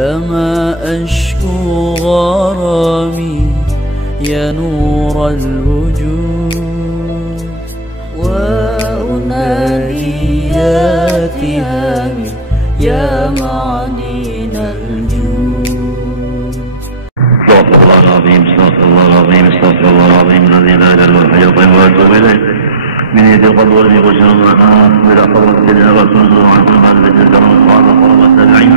لما أشكو غرامي يا نور الوجود وأنادي يا تهامي يا معدن الجود. استغفر الله العظيم استغفر الله العظيم استغفر الله العظيم الذي لا اله الا هو الحي القيوم واتوب اليه من يد القبر وبشر الرحمن الى حضرة سيدنا رسول الله عن كل ما الذي ذكره الصحابه والتابعين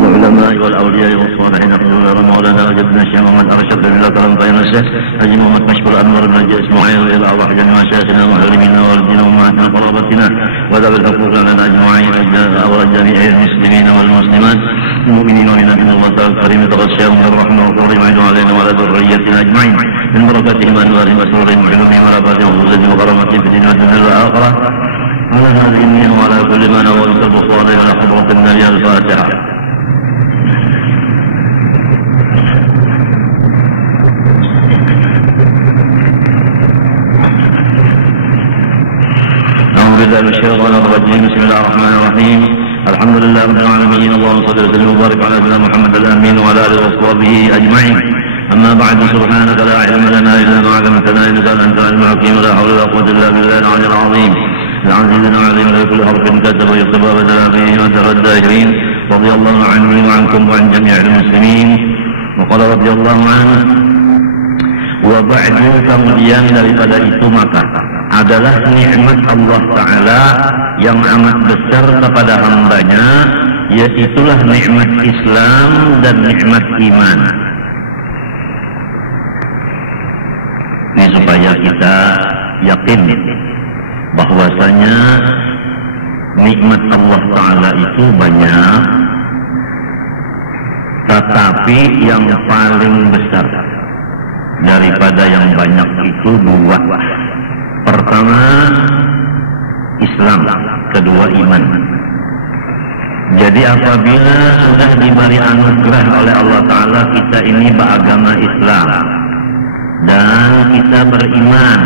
والعلماء والاولياء والصالحين حضور مولانا وجدنا الشيخ محمد ارشد بالله كرم طيب الشيخ حاج محمد مشكور انور بن اسماعيل الى الله جميع مشايخنا ومعلمين والدين وامهاتنا وقرابتنا وذوي الحقوق لنا اجمعين وجميع المسلمين والمسلمات المؤمنين والمؤمنات من الله تعالى الكريم تغشاهم الرحمه والكريم وعيد علينا وعلى ذريتنا اجمعين من بركاتهم وانوارهم وسرورهم وعلومهم ورفاتهم وفضلهم وكرامتهم في الدين والدنيا والاخره على هذه النيه وعلى كل ما نوى نسب الصالح على حضره النبي الفاتحه. أعوذ بالله من الشيطان الرجيم بسم الله الرحمن الرحيم الحمد لله رب العالمين اللهم صل وسلم وبارك على سيدنا محمد الامين وعلى اله وصحبه اجمعين. اما بعد سبحانك لا علم لنا الا ما علمتنا انك انت العليم الحكيم ولا حول ولا قوه الا بالله العلي العظيم العزيز العظيم له كل حرف كتب ويكتب وبدل به وترى الداهرين رضي الله عني وعنكم وعن جميع المسلمين. وقال رضي الله عنه وبعد kemudian daripada itu maka adalah nikmat Allah Ta'ala yang amat besar kepada hambanya, yaitulah nikmat Islam dan nikmat iman. Ini supaya kita yakin bahwasanya nikmat Allah Ta'ala itu banyak, tetapi yang paling besar daripada yang banyak itu dua. Pertama Islam, kedua iman. Jadi apabila sudah diberi anugerah oleh Allah Ta'ala kita ini beragama Islam dan kita beriman,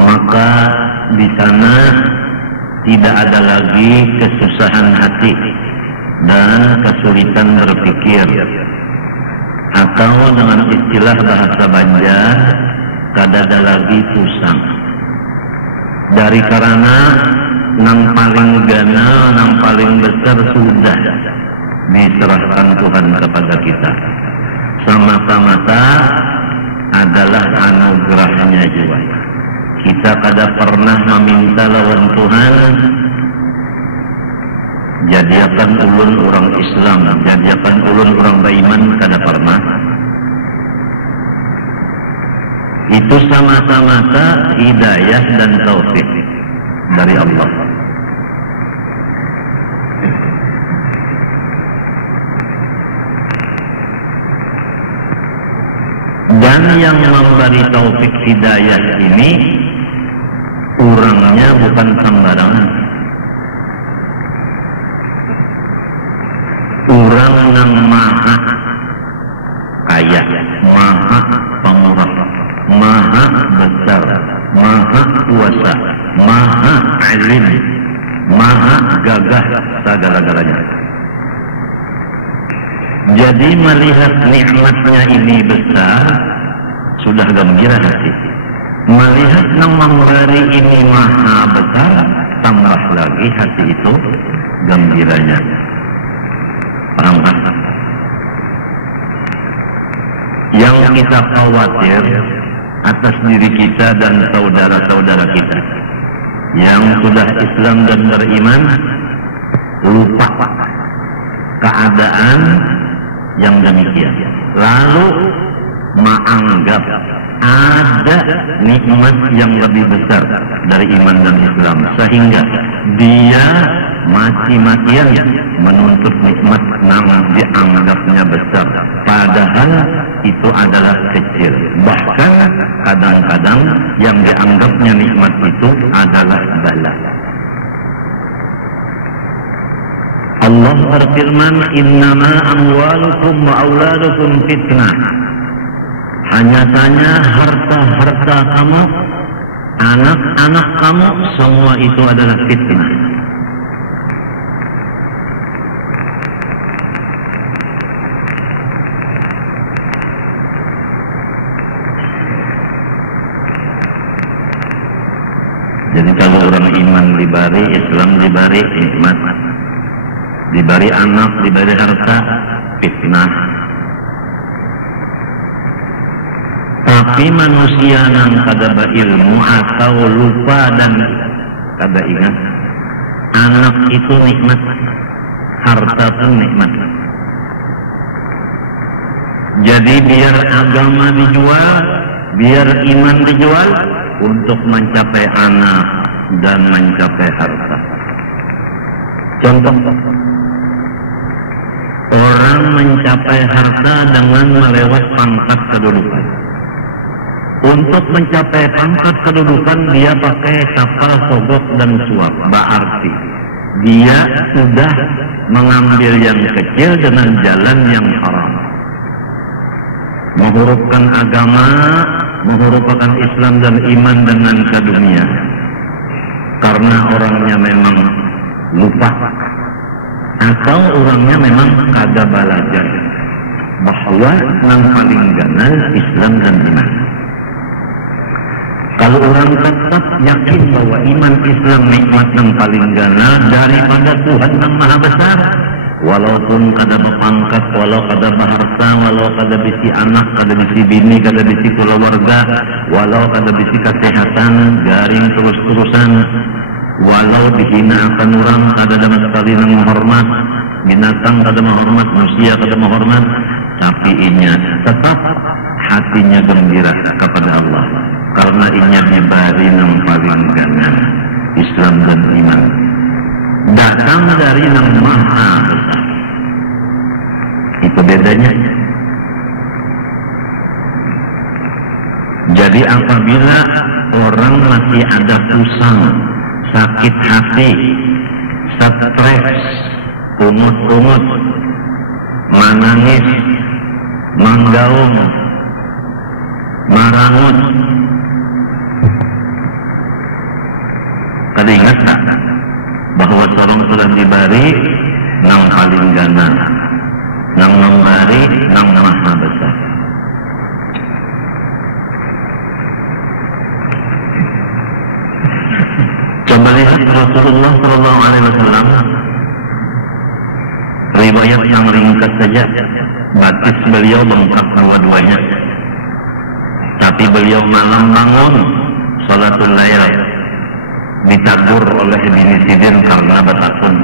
maka di sana tidak ada lagi kesusahan hati dan kesulitan berpikir, atau dengan istilah bahasa Banjar kadada lagi pusang. Dari karena nang paling gana, nang paling besar sudah diserahkan Tuhan kepada kita. Semata-mata adalah anugerahnya juga. Kita kada pernah meminta lawan Tuhan jadikan ulun orang Islam, jadikan ulun orang beriman, kada pernah. Itu sama-sama hidayah dan taufik dari Allah. Dan yang memberi taufik hidayah ini orangnya bukan sembarangan. Orang yang maha kaya, maha pemurah, maha besar, maha kuasa, maha alim, maha gagah segala-galanya. Jadi melihat nikmatnya ini besar, sudah gembira hati. Melihat yang memberi ini maha besar, tambah lagi hati itu gembiranya. Paham kan? Yang kita khawatir atas diri kita dan saudara-saudara kita yang sudah Islam dan beriman, lupa keadaan yang demikian, lalu menganggap ada nikmat yang lebih besar dari iman dan Islam, sehingga dia mati-matian menuntut nikmat yang dianggapnya besar, padahal itu adalah kecil. Bahkan kadang-kadang yang dianggapnya nikmat itu adalah bala. Allah berfirman, innama amwalukum wa auladukum fitnah. Hanya saja harta-harta kamu, anak-anak kamu, semua itu adalah fitnah. orang dibari Islam, dibari nikmat, dibari anak, dibari harta, fitnah. Tapi manusia yang kada berilmu atau lupa dan kada ingat, anak itu nikmat, harta pun nikmat. Jadi biar agama dijual, biar iman dijual untuk mencapai anak dan mencapai harta. Contoh, orang mencapai harta dengan melewat pangkat kedudukan. Untuk mencapai pangkat kedudukan dia pakai kapal, sogok dan suap. Berarti dia sudah mengambil yang kecil dengan jalan yang haram. Menghurufkan agama, menghurufkan Islam dan iman dengan ke dunia. Karena orangnya memang lupa atau orangnya memang kada belajar bahwa yang paling ganas Islam dan iman. Kalau orang tetap yakin bahwa iman Islam nikmat yang paling ganas daripada Tuhan yang Maha Besar, walaupun kada berpangkat, walau kada berharta, walau kada bisi anak, kada bisi bini, kada bisi keluarga, walau kada bisi kesehatan, garing terus-terusan, walau dihina akan orang, kada ada sekali yang menghormat, binatang kada menghormat, manusia kada menghormat, tapi inya tetap hatinya gembira kepada Allah. Karena inya diberi yang paling ganas Islam dan iman, datang dari yang Maha Besar. Itu bedanya. Jadi apabila orang masih ada pusing, sakit hati, stres, kumut-kumut, menangis, menggaung, marangut, kada ingat tak bahwa seorang sudah diberi yang paling ganas, yang memberi yang Maha Besar. Coba lihat Rasulullah SAW, riwayat yang ringkas saja, batis beliau lengkap dua-duanya. Tapi beliau malam bangun salatul lail, ditagur oleh bini Sidin karena batakun.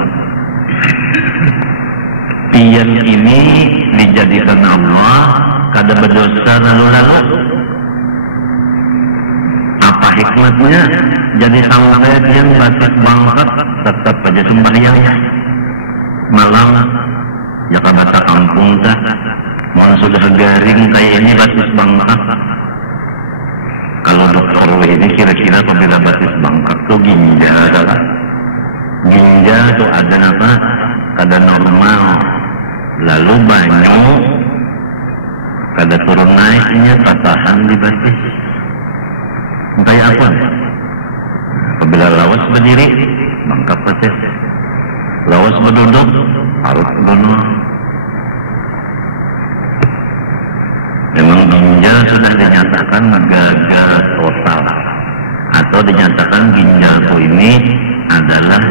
Pian ini dijadikan Allah kada berdosa lalu-lalu. Apa hikmatnya? Jadi sampai yang batik bangkat tetap aja sembahyangnya. Malam ya kabata kampung dah, mau sudah garing kayak ini batis bangkat. Kalau dokter ini kira-kira apabila batis bangkat tuh ginjal adalah ginjal tuh ada apa? Kada normal, lalu banyak kada turun naiknya patahan di batis. Kayak apa? Apabila lawas berdiri, bangkat batis. Lawas berduduk, harus berduduk. Memang ginjal sudah dinyatakan gagal total, atau dinyatakan ginjalku ini adalah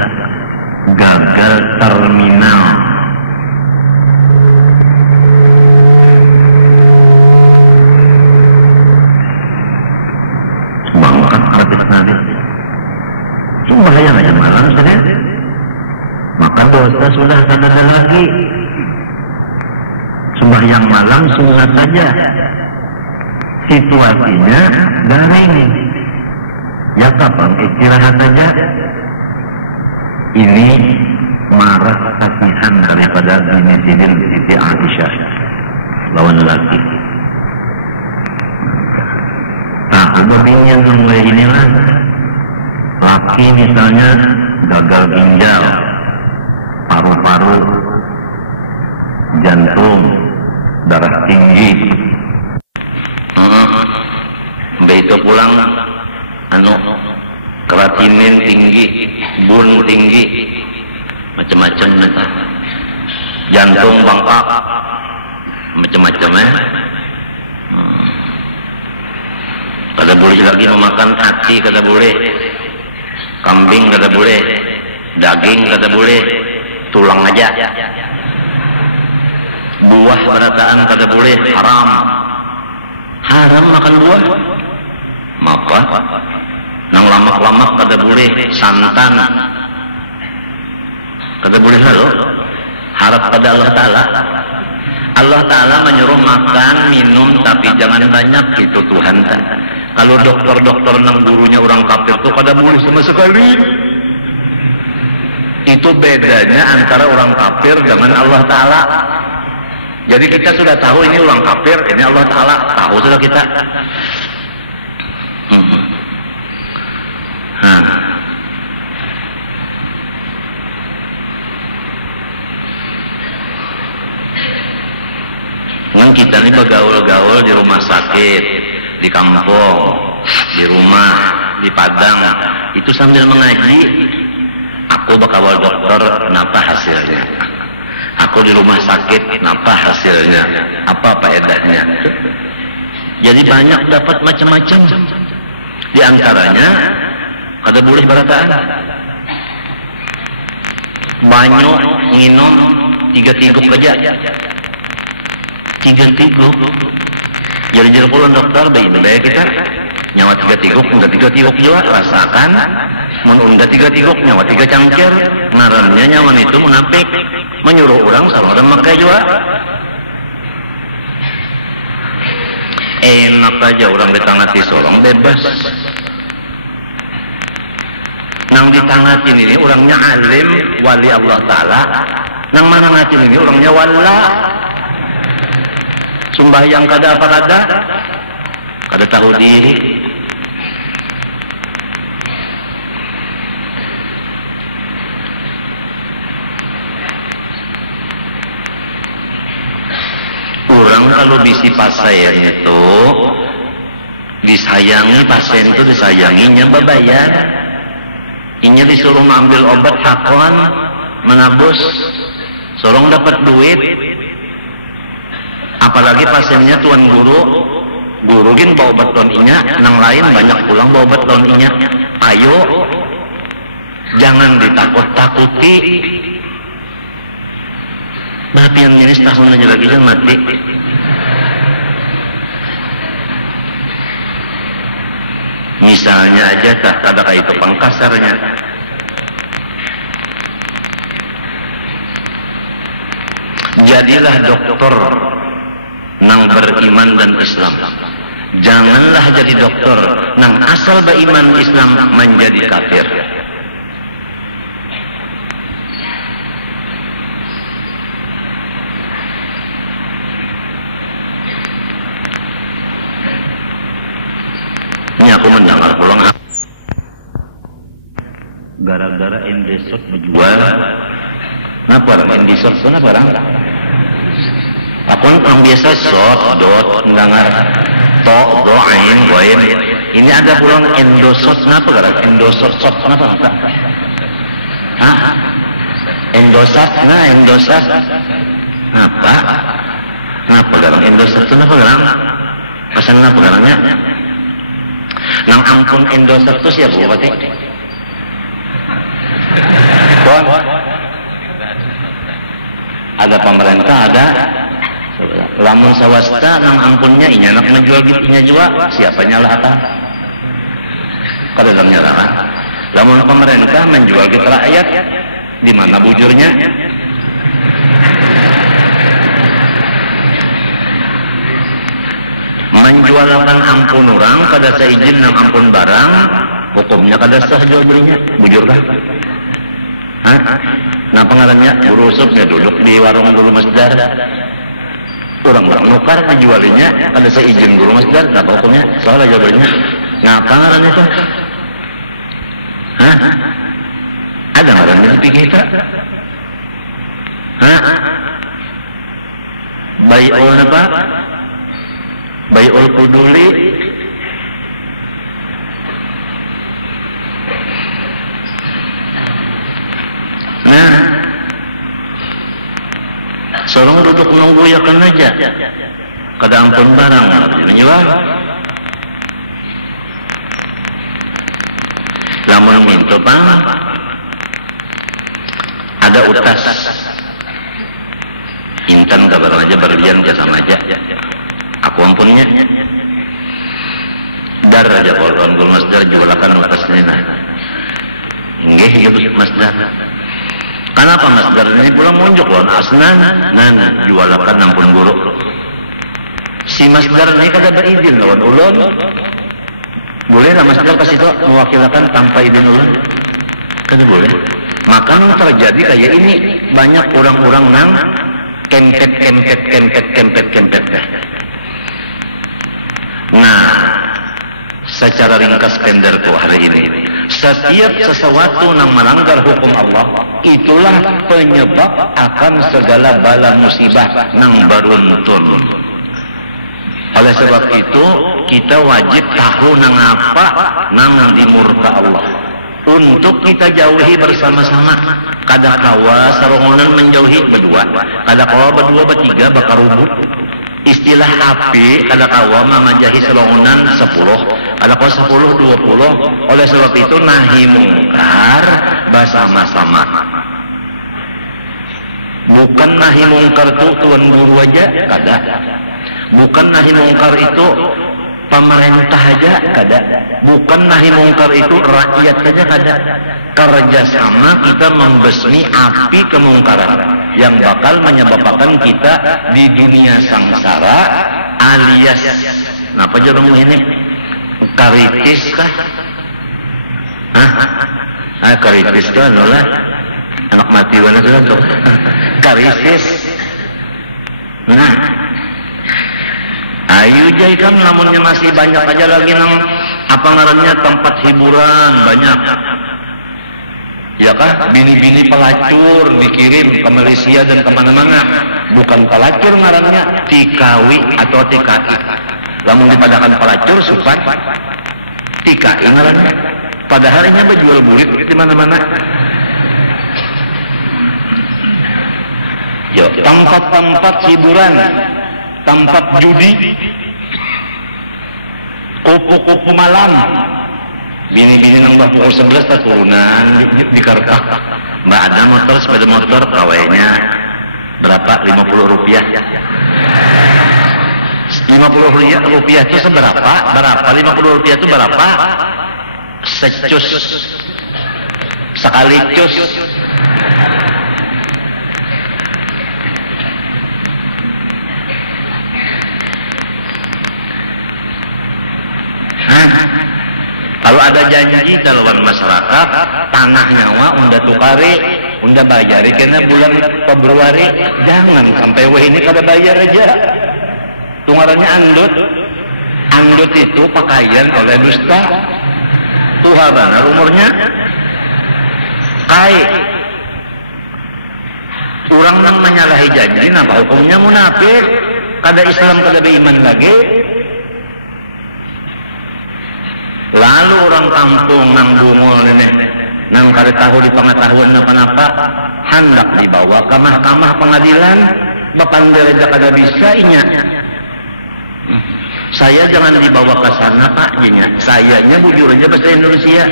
gagal terminal. Bangkat gratis nanti. Sembahyang aja malam saja, maka dosa sudah tidak ada lagi. Sembahyang malam sunat saja, situasinya garing, ya kapan istirahat saja. Ini marah kasihan daripada bini Sidin Siti Aisyah lawan laki. Nah, begini yang inilah laki misalnya gagal ginjal, paru-paru, jantung, darah tinggi. Besok pulang kreatinin tinggi, bun tinggi, macam-macam nanti. Jantung bengkak, macam-macam Kada boleh lagi memakan hati, kada boleh. kambing kada boleh, daging kada boleh, tulang aja. Buah berataan kada boleh, haram. Haram makan buah. Maka nang lamak-lamak kada boleh, santan kada boleh lalu. Harap pada Allah Ta'ala. Allah Ta'ala menyuruh makan, minum, tapi jangan banyak, itu Tuhan. Kalau dokter-dokter nang gurunya orang kafir itu kada boleh sama sekali. Itu bedanya antara orang kafir dengan Allah Ta'ala. Jadi kita sudah tahu ini orang kafir, ini Allah Ta'ala, tahu sudah kita. Kita ini bergaul-gaul di rumah sakit, di kampung, di rumah, di Padang, itu sambil mengaji. Aku bakal dokter, kenapa hasilnya? Aku di rumah sakit, kenapa hasilnya? Apa faedahnya? Jadi banyak dapat macam-macam. Di antaranya kada boleh berataan. Banyu minum 3 tiguk aja. 3 tiguk. Jadi kalau dokter baik kita nyawa 3 tiguk, enggak 3 tiguk juga rasakan. Mun enggak 3 tiguk nyawa 3 cangkir. Ngarannya nyawa itu munafik, menyuruh orang sama orang makai juga. Enak aja orang ditangati seorang bebas. Nang ditangatin ini orangnya alim, wali Allah Ta'ala. Nang mana ngatin ini orangnya wala. Sembahyang kada apa kada tahu diri. Orang kalau bisi pasien itu disayangi, pasien itu disayanginya berbayar. Ini disuruh ngambil obat hakon, menabus, sorong dapat duit. Apalagi pasiennya tuan guru gin bawa obat tuan inya, nang lain banyak pulang bawa obat tuan inya. Ayo, jangan ditakut-takuti. Tapi yang ini setahun aja lagi jangan mati. Misalnya aja tak ada kayak itu pangkasarnya. Jadilah dokter nang beriman dan Islam. Janganlah jadi dokter nang asal beriman Islam menjadi kafir. Ini aku mendengar pulang gara-gara Indesot menjual. Kenapa orang Indesot? Kenapa orang? Aku orang biasa sot, dot, mendengar to, do, ain, goin. Ini ada pulang Indosot. Kenapa gara-gara Indosot, sot? Kenapa? Hah? Indosat? Nah, Indosat. Kenapa? Kenapa gara-gara Indosat? Kenapa gara-gara? Pesan kenapa gara-garanya? Nang ampun Indosat itu siapa bupati? Ada pemerintah, ada lamun swasta nang ampunnya inya nak menjual gitunya juga siapa nyalah apa? Kada nyalah. Lamun pemerintah menjual gitu rakyat, di mana bujurnya? Menjualkan ampun orang kada seizin nang ampun barang, hukumnya kada sah jual belinya, bujur kah? Hah? Nah pengarannya guru usupnya duduk di warung dulu masdar. Orang-orang nukar dijualinya kada seizin guru masdar, apa hukumnya? Soalnya jual belinya. Ngapa ngarannya itu? Hah? Ada ngarannya di kita? Hah? Bai'ul apa? Bai'ul Kuduli. Nah, sorong duduk nunggu ya kan aja. Kada ampun barang, menjual. Lamun itu Bang, ada utas intan kabar aja berlian ke sama aja aku ampunnya dar aja kalau masdar jualakan utasnya nah nggih gitu masdar. Kenapa masdar ini pula munjuk lawan asnan nan jualakan ampun guru. Si masdar ini kada berizin lawan ulun. Boleh lah masdar kasih itu mewakilkan tanpa izin ulun? Kada boleh. Maka terjadi kayak ini banyak orang-orang nang kempet. Nah, secara ringkas penderku hari ini, setiap sesuatu yang melanggar hukum Allah, itulah penyebab akan segala bala musibah yang beruntun. Oleh sebab itu, kita wajib tahu nang apa nang dimurka Allah. Untuk kita jauhi bersama-sama. Kada kawa sarongonan menjauhi berdua, kada kawa berdua bertiga bakar rubuk. Istilah api kada kawa mamajahi sarongonan 10, kada kawa 10 20. Oleh sebab itu nahi mungkar bersama-sama. Bukan nahi mungkar itu tuan guru aja, kada. Bukan nahi mungkar itu pemerintah aja, kada. Bukan nahi mungkar itu rakyat saja, kada. Kerjasama kita membasmi api kemungkaran yang bakal menyebabkan kita di dunia sangsara alias apa aja ini karitis kah? Karitis kah? Nolah anak mati mana tuh? Karitis. Nah, ayo jai kan namunnya masih banyak aja lagi nang apa ngarannya tempat hiburan banyak. Ya kah? Bini-bini pelacur dikirim ke Malaysia dan kemana-mana. Bukan pelacur ngarannya, tikawi atau TKI. Lamun dipadakan pelacur supat TKI ngarannya. Padahal ini berjual burit di mana-mana. Yo, tempat-tempat hiburan, tempat judi, kupu-kupu malam. Bini-bini nang pukul 11 turunan di Kartak. Mbak ada motor, sepeda motor, kawainya berapa? 50 rupiah. 50 rupiah itu seberapa? Berapa? 50 rupiah itu berapa? Secus. Sekali cus. Kalau ada janji dalam masyarakat, tanah nyawa unda tukari, unda bayari kena bulan Februari, jangan sampai wah ini kada bayar aja. Tungarannya andut. Andut itu pakaian oleh dusta. Tuha benar umurnya. Kai. Orang nang menyalahi janji, napa hukumnya munafik? Kada Islam kada beriman lagi. Lalu orang kampung nang bungul ini, nang kada tahu di pengetahuan apa-apa, hendak dibawa ke mahkamah pengadilan, bapandai aja kada bisa inya. Saya jangan dibawa ke sana Pak, inya. Sayanya bujur aja bahasa Indonesia.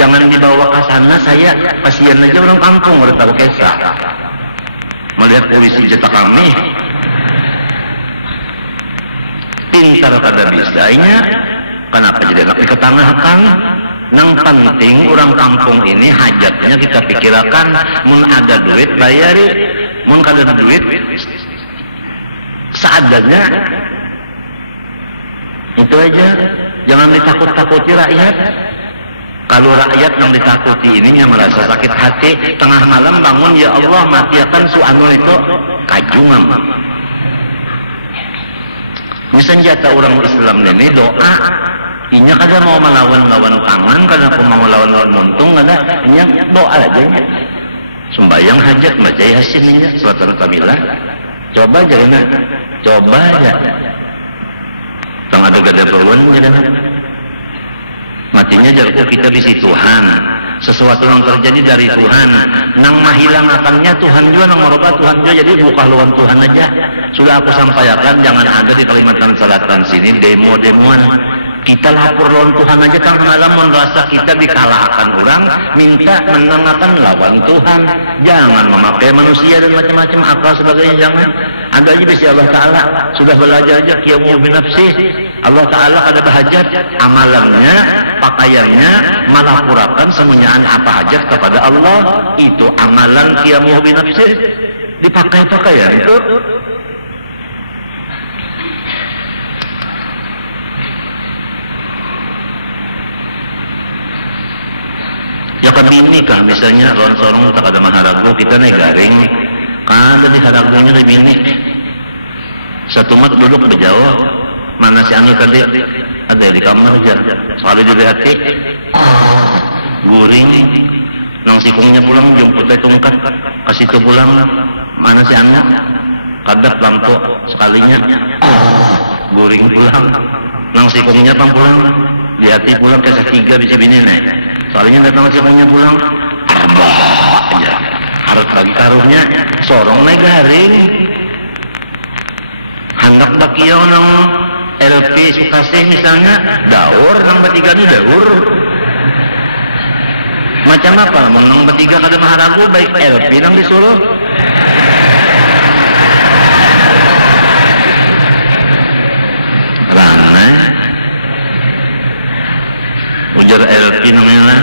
Jangan dibawa ke sana, saya pasien aja orang kampung, udah tahu kisah. Melihat polisi jatah kami, pintar kada bisa inya. Kenapa jadi nak diketengahkan? Nang penting orang kampung ini hajatnya kita pikirkan. Mun ada duit bayari, mun kada duit seadanya. Itu aja. Jangan ditakut-takuti rakyat. Kalau rakyat yang ditakuti ininya merasa sakit hati, tengah malam bangun, ya Allah matiakan suanu itu kajungan. Ini senjata orang Islam ini doa. Inya kada mau melawan-lawan pangan, kada mau melawan-lawan muntung, kada. Inya doa aja. Sembayang hajat, baca Yasin inya, surat Kamilah. Coba aja na, coba aja. Tang ada gada bawan aja na. Matinya jarku kita bisi Tuhan. Sesuatu yang terjadi dari Tuhan. Nang mahilangakannya Tuhan juga, nang merubah Tuhan juga. Jadi buka lawan Tuhan aja. Sudah aku sampaikan, jangan ada di Kalimantan Selatan sini demo-demoan. Kita lapor lawan Tuhan aja kan malam merasa kita dikalahkan orang, minta menenangkan lawan Tuhan. Jangan memakai manusia dan macam-macam akal sebagainya, jangan. Ada aja bisa Allah Ta'ala sudah belajar aja qiyamu binafsih. Allah Ta'ala kada bahajat amalannya, pakaiannya melapurakan semuanyaan apa hajat kepada Allah. Itu amalan qiyamu binafsih, dipakai pakaian itu. Ya kan bini kah misalnya lawan sorong tak ada maharagu kita nih garing kan di haragunya di bini satu mat duduk berjauh mana si Anggi tadi ada di kamar aja sekali dilihat guring nang sikungnya pulang jemput tungkat kasih itu pulang mana si Anggi kadap lampu sekalinya guring pulang nang sikungnya pang pulang dihati pulang ke ketiga bisa bini nih soalnya datang sikungnya pulang aja harus bagi karunya sorong naik garing hendak bakio nang LP Sukasih misalnya daur nang bertiga ini daur macam apa nang bertiga kada maharagu baik LP nang disuruh ujar LP namanya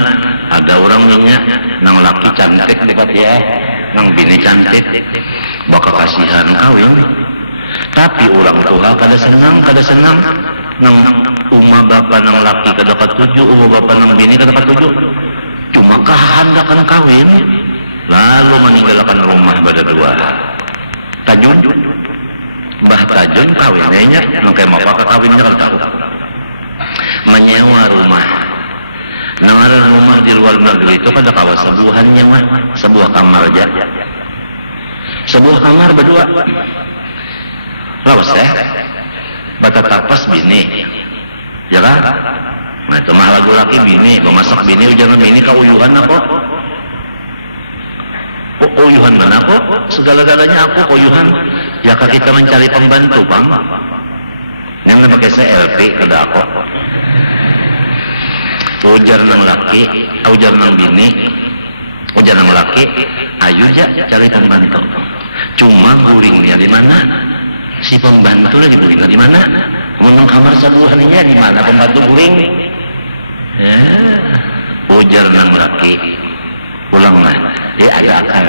ada orang minyak nang laki cantik dekat ya nang bini cantik bakal kasihan kawin tapi orang tua kada senang nang umah bapak nang laki kada ketujuh umah bapak nang bini kada ketujuh cuma kehendakan kawin lalu meninggalkan rumah berdua Tajun Mbah Tajun kawinnya nang kayak mau kawinnya kan tahu menyewa rumah. Nama rumah di luar negeri itu pada kawasan sebuahannya mah sebuah kamar aja, sebuah kamar berdua. Lawas bata tapas bini, ya kan? Nah itu mah lagu laki bini, memasak bini ujar bini kauyuhan aku, uyuhan mana aku? Segala-galanya aku kauyuhan. Ya kak kita mencari pembantu bang, yang lebih pakai LP kada aku. Ujar nang laki, ujar nang bini, ujar nang laki, ayo aja cari pembantu. Cuma guringnya di mana? Si pembantu lagi guringnya di mana? Menung kamar sebuahannya di mana pembantu guring? Ya, ujar nang laki, pulang lah. Ada akal.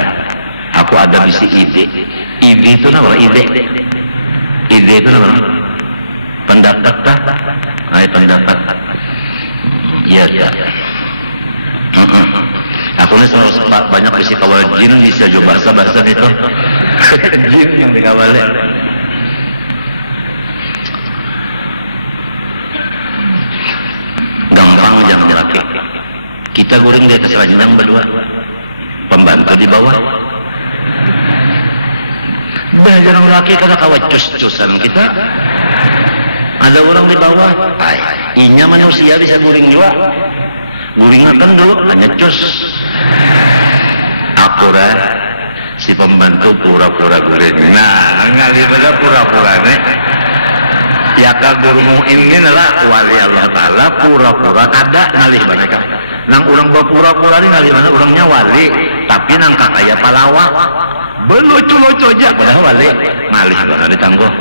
Aku ada bisi ide. Ide itu apa? Ide itu apa? Pendapat tak? Pendapat. Iya. Aku ini selalu banyak isi kawal jin bisa juga bahasa itu. Jin yang dikawalnya. Gampang jangan laki. Kita guring di atas ranjang berdua. Pembantu di bawah. Jangan laki kada kawat cus-cusan kita. Ada orang di bawah, inya manusia bisa guring juga. Guring akan dulu, hanya cus. Akurat, si pembantu pura-pura guring. Nah, ngali pada pura-pura nih. Ya kagurmu ini adalah wali Allah Ta'ala pura-pura kada ngalih banyak. Nang orang berpura-pura ini ngalih mana orangnya wali, tapi nang kakaya palawa. Belucu-lucu aja, padahal wali. Ngalih banget ditangguh.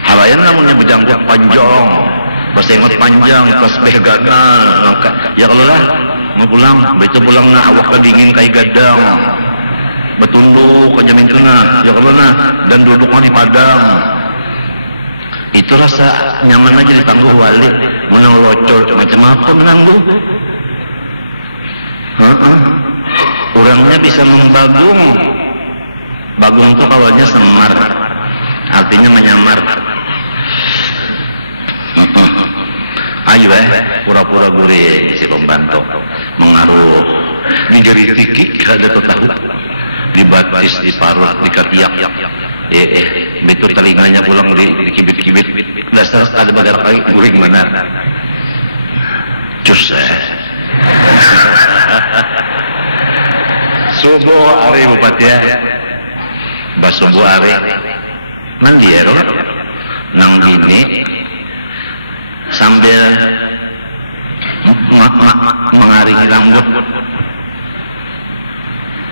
Halayan namanya berjanggut panjang, bersengot panjang, tasbih gadang. Ya kalau lah mau pulang, betul pulang na awak kedingin kayak gadang, betunduk ke jamin tengah. Ya kalau lah dan duduknya di padang. Itu rasa nyaman aja ditangguh wali, menang locor macam apa menangguh. Orangnya bisa membagung. Bagung itu kawannya semar, artinya menyamar. Ayo pura-pura guring si pembantu mengaruh menjadi tiki kada tahu dibatis diparut dikatiak betul telinganya pulang dikibit-kibit dasar ada bagar kali guring mana cus subuh hari bupati ya basubuh hari nandiero nang bini sambil mengaringi rambut.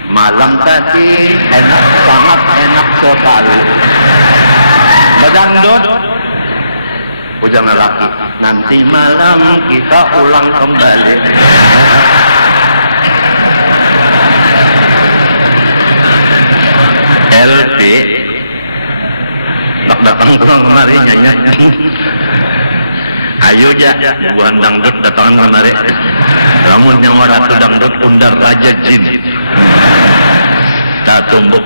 Malam tadi enak banget, enak sekali. Bedangdut, ujang lelaki. Nanti malam kita ulang kembali. LP nak datang kemari nyanyi. Ayo ja, buan dangdut datang kemari. Lamun nyawa ratu dangdut undang raja jin. Tak tumbuk.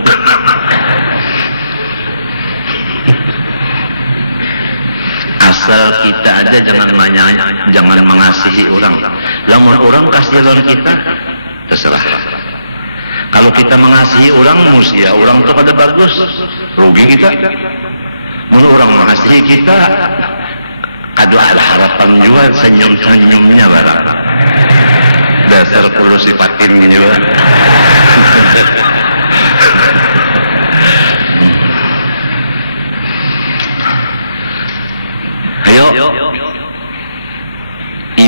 Asal kita aja jangan mengasihi orang. Lamun orang kasih lawan kita, terserah. Kalau kita mengasihi orang, musia orang itu pada bagus, rugi kita. Kalau orang mengasihi kita, kado ada harapan juga, senyum-senyumnya barang. Dasar perlu sifatin juga. Ayo,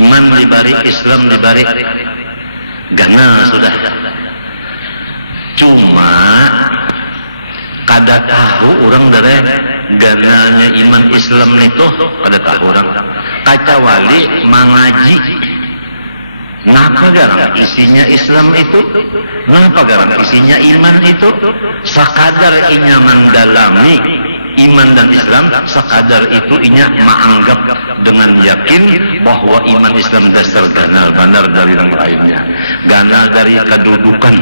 iman dibari, Islam dibari, ganal sudah. Cuma kada tahu orang dari ganalnya iman Islam itu, kada tahu orang. Kaca wali mengaji. Napa garang isinya Islam itu? Napa garang isinya iman itu? Sekadar inya mendalami iman dan Islam, sekadar itu inya menganggap dengan yakin bahwa iman Islam dasar ganal benar dari yang lainnya. Ganal dari kedudukan,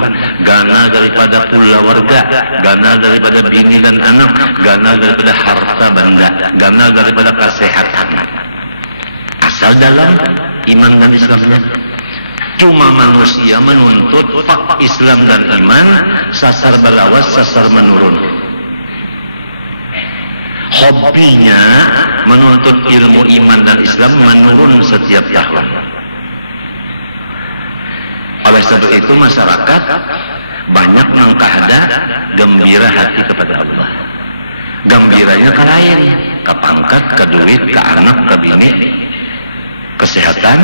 ganal daripada keluarga, ganal daripada bini dan anak, ganal daripada harta benda, ganal daripada kesehatan. Asal dalam iman dan Islamnya. Cuma manusia menuntut hak Islam dan iman, sasar balawas, sasar menurun. Hobinya menuntut ilmu iman dan Islam menurun setiap tahun. Oleh sebab itu masyarakat banyak mengkahda gembira hati kepada Allah. Gembiranya ke lain, ke pangkat, ke duit, ke anak, ke bini, kesehatan.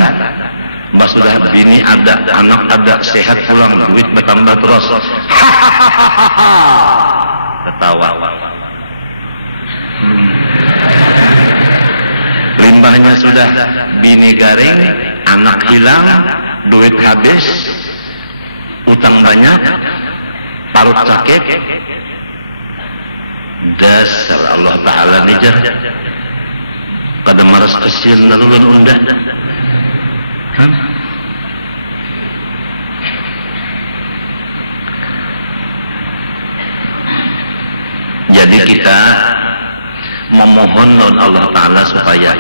Mbak sudah bini ada, anak ada, sehat pulang, duit bertambah terus. Ketawa. Limbahnya sudah bini garing, anak hilang, duit habis, utang banyak, parut sakit. Dasar Allah Ta'ala nijar. Kada maras kasihan nalulun undah. Jadi kita memohon lawan Allah Ta'ala supaya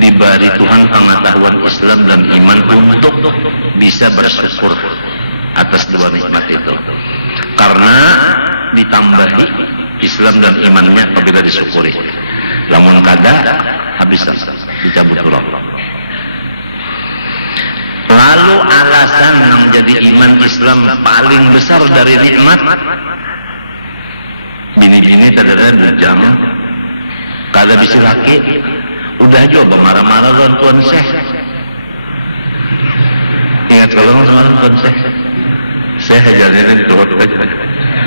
diberi Tuhan pengetahuan Islam dan iman untuk bisa bersyukur atas dua nikmat itu. Karena ditambahi Islam dan imannya apabila disyukuri. Lamun kada habis dicabut Allah. Lalu alasan yang menjadi iman Islam paling besar dari nikmat, bini-bini tadara bujang, kada bisa laki, udah coba marah-marah lawan Tuan Syekh. Ingat kalau semalam Tuan Syekh, saya ajarnya dan turut aja.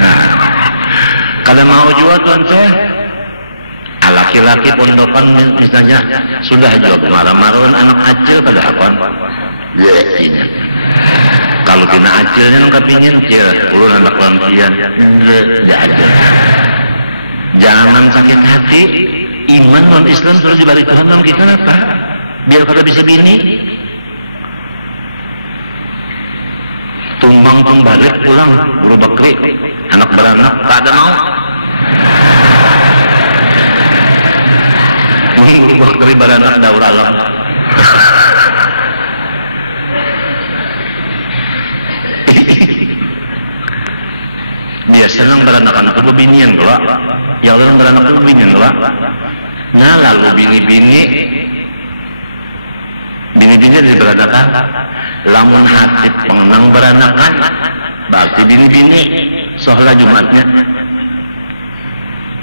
Nah, kada mau juga Tuan Syekh. Laki-laki pondokan misalnya sudah jawab marah-marah anak kecil pada apa? Iya. Kalau kena acilnya nggak pingin, ulun anak lantian, tidak ada. Jangan sakit hati, iman non Islam terus dibalik Tuhan non kita apa? Biar kada bisa bini. Tumbang balik pulang, buru bakri, anak beranak, tak ada mau. Buru bakri beranak daur alam. Dia senang beranak-anak itu binian kelak. Ya orang beranak itu binian kelak. Nah lalu bini-bini dari beranakan. Lamun hati pengenang beranakan, berarti bini-bini sohla Jumatnya.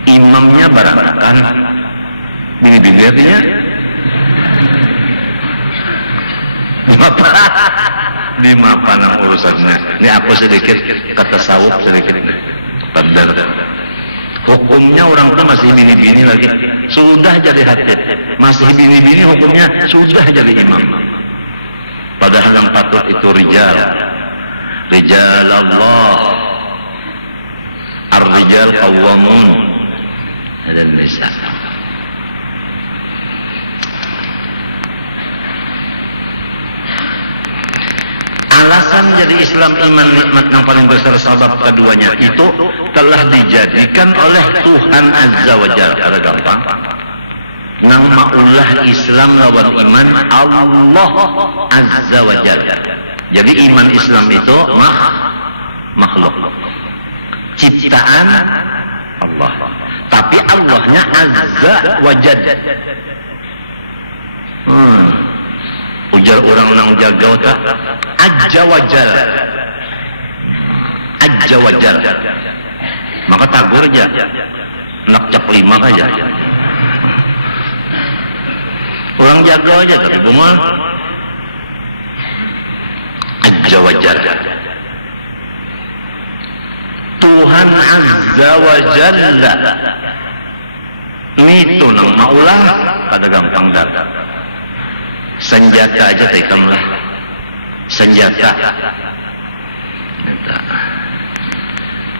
Imamnya beranakan, bini-bini artinya Di mapanang urusannya. Ini aku sedikit kata sawub sedikit. Benar. Hukumnya orang tuh masih bini-bini lagi, sudah jadi hatib. Masih bini-bini hukumnya sudah jadi imam. Padahal yang patut itu rijal. Rijal Allah. Ar-rijal qawwamun 'alan nisa. Alasan jadi Islam iman nikmat yang paling besar sebab keduanya itu telah dijadikan oleh Tuhan Azza wa Jalla. Ada gampang. Nang maulah Islam lawan iman Allah Azza wa Jalla. Jadi iman Islam itu makhluk. Ciptaan Allah. Tapi Allahnya Azza wa Jalla. Ujar orang nang jaga tak Azza wa Jalla. Azza wa Jalla. Maka tagur aja. Nak cap 5 aja. Orang jaga aja tapi bunga. Azza wa Jalla. Tuhan Azza wa Jalla. Itu nang maulah pada gampang dah. Senjata aja tekam lah. Senjata.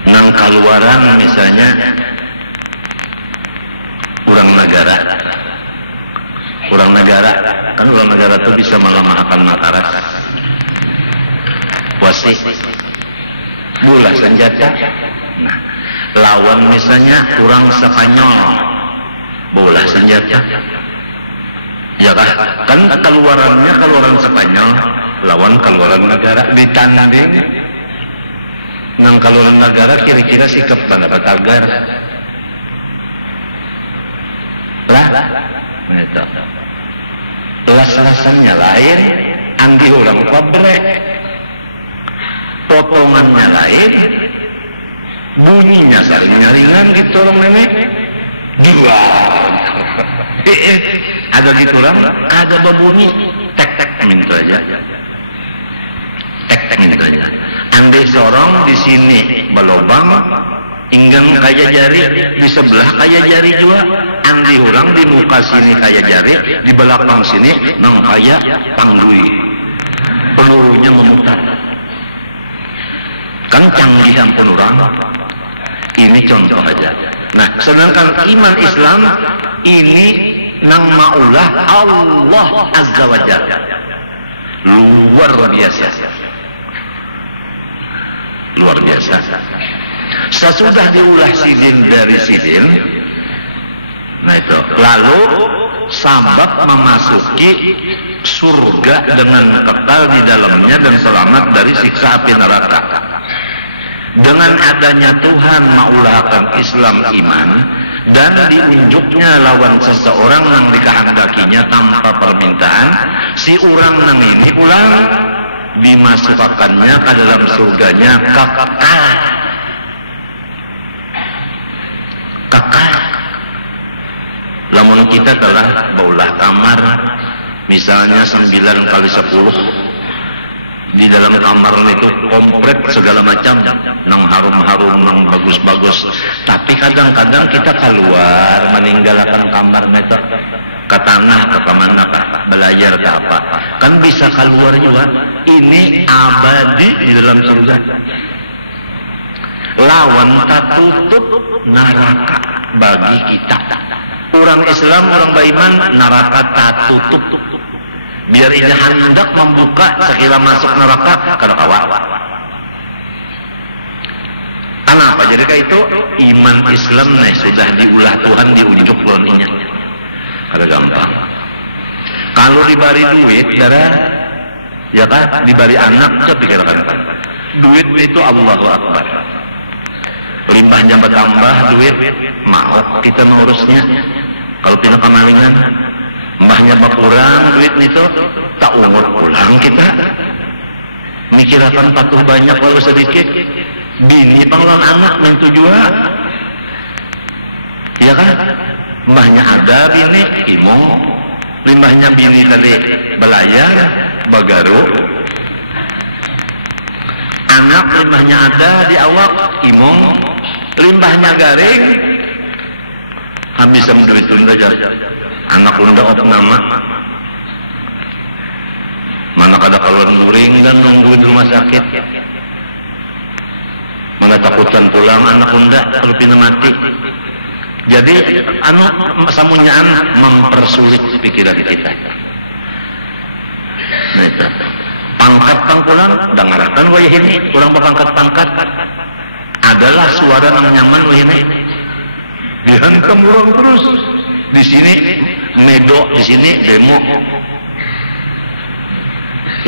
Nang keluaran misalnya orang negara. Orang negara, kan orang negara itu bisa melemahkan Mataram. Wasit. Bola senjata. Nah, lawan misalnya orang Spanyol. Bola senjata. Ya kan keluarannya keluaran Spanyol lawan keluaran negara ditanding. Nang keluaran negara kira-kira sikap pada tagar lah itu las-lasannya lain, andi orang pabrek, potongannya lain, bunyinya saring-nyaringan gitu orang nenek dua. Ada gitu orang, ada berbunyi tek-tek minta aja. Tek-tek minta aja. Andai sorong di sini belobang, inggang kayak jari, di sebelah kayak jari juga. Andi orang di muka sini kayak jari, di belakang sini nang kayak panggui. Pelurunya memutar. Kan canggih ampun orang. Ini contoh aja. Nah, sedangkan iman Islam ini nang maulah Allah Azza wa Jalla. Luar biasa. Luar biasa. Sesudah diulah sidin dari sidin, nah itu lalu sambat memasuki surga dengan kekal di dalamnya dan selamat dari siksa api neraka. Dengan adanya Tuhan maulahkan Islam iman dan diunjuknya lawan seseorang yang dikehendakinya tanpa permintaan, si orang nang ini pulang dimasukkannya ke dalam surganya kekal. Kekal. Lamun kita telah baulah kamar misalnya 9 kali 10 di dalam kamar itu komplit segala macam nang harum-harum nang bagus-bagus, tapi kadang-kadang kita keluar meninggalkan kamar itu ke tanah ke kemana kah belayar ke apa kan bisa keluar juga. Ini abadi di dalam surga. Lawan tak tutup neraka bagi kita. Orang Islam, orang beriman, neraka tak tutup. Biar ia hendak membuka sekira masuk neraka kalau kawat. Kenapa? Jadi kayak itu iman Islam nih sudah diulah Tuhan diunjuk loninya. Kada gampang. Kalau diberi duit, darah, ya kan? Diberi anak, coba pikirkan. Duit itu Allahu Akbar. Limbahnya bertambah duit, mau kita mengurusnya. Kalau pindah kemalingan, mbahnya berkurang duit itu, tak umur pulang kita. Mikirkan patuh banyak walau sedikit. Bini panggilan anak main tujuan. Ya kan? Mbahnya ada bini, imong. Limbahnya bini tadi belayar, bagaru. Anak limbahnya ada di awak imong, limbahnya garing. Habis sama duit tunda aja. Anak unda op nama. Mana kada kaluan muring dan nungguin rumah sakit. Mana takutan tulang anak unda kalau pina mati. Jadi anu samunyaan mempersulit pikiran kita. Nah itu. Pangkat pangkulan, dengarkan wajah ini, kurang berpangkat-pangkat. Adalah suara yang nyaman wajah ini. Dihantam orang terus. Di sini medok, di sini demo.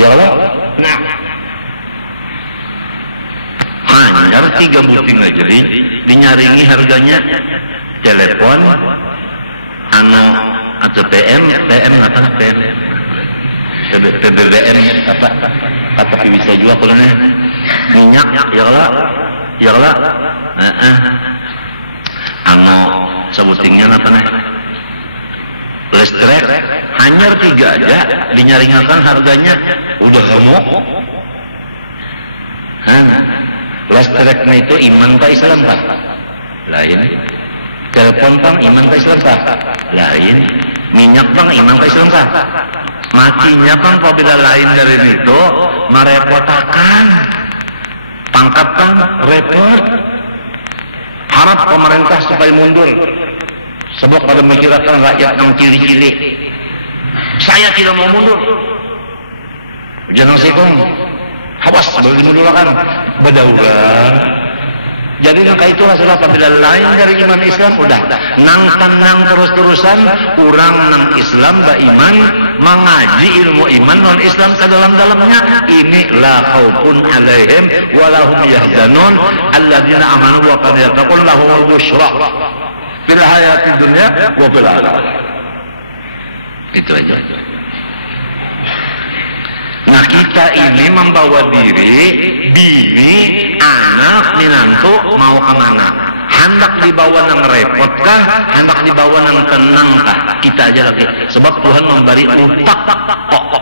Ya Allah. Nah. Hanyar 3 buting aja dinyaringi harganya. Telepon, anu atau PM apa PM? PBBM apa? Kata bisa juga kalau minyak, ya Allah. Anu sebutingnya apa nih? Listrik, hanyar 3 aja dinyaringakan harganya udah hamuk. Listriknya itu iman ke Islam Pak? Lain. Telepon Bang iman ke Islam Pak? Lain. Minyak Bang iman ke Islam Pak? Matinya Bang apabila lain dari itu merepotakan. Pangkat Bang repot. Harap pemerintah supaya mundur. Sebab pada memikirkan rakyat yang cili-cili. Saya tidak mau mundur. Jangan sikung. Awas beli mundurkan. Badaulah. Jadi maka itulah sebab apabila lain dari iman Islam udah nang terus-terusan kurang nang Islam ba iman mengaji ilmu iman non Islam ke dalam-dalamnya ini la khaufun alaihim wa lahum yahzanun alladzina amanu wa kanu yattaqun lahumul busyra fil hayatid dunya wa fil akhirah. Itu aja. Nah kita ini membawa diri, bini, anak, minantu mau kemana? Hendak dibawa nang repot kah? Hendak dibawa nang tenang kah? Kita aja lagi. Sebab Tuhan memberi utak pokok.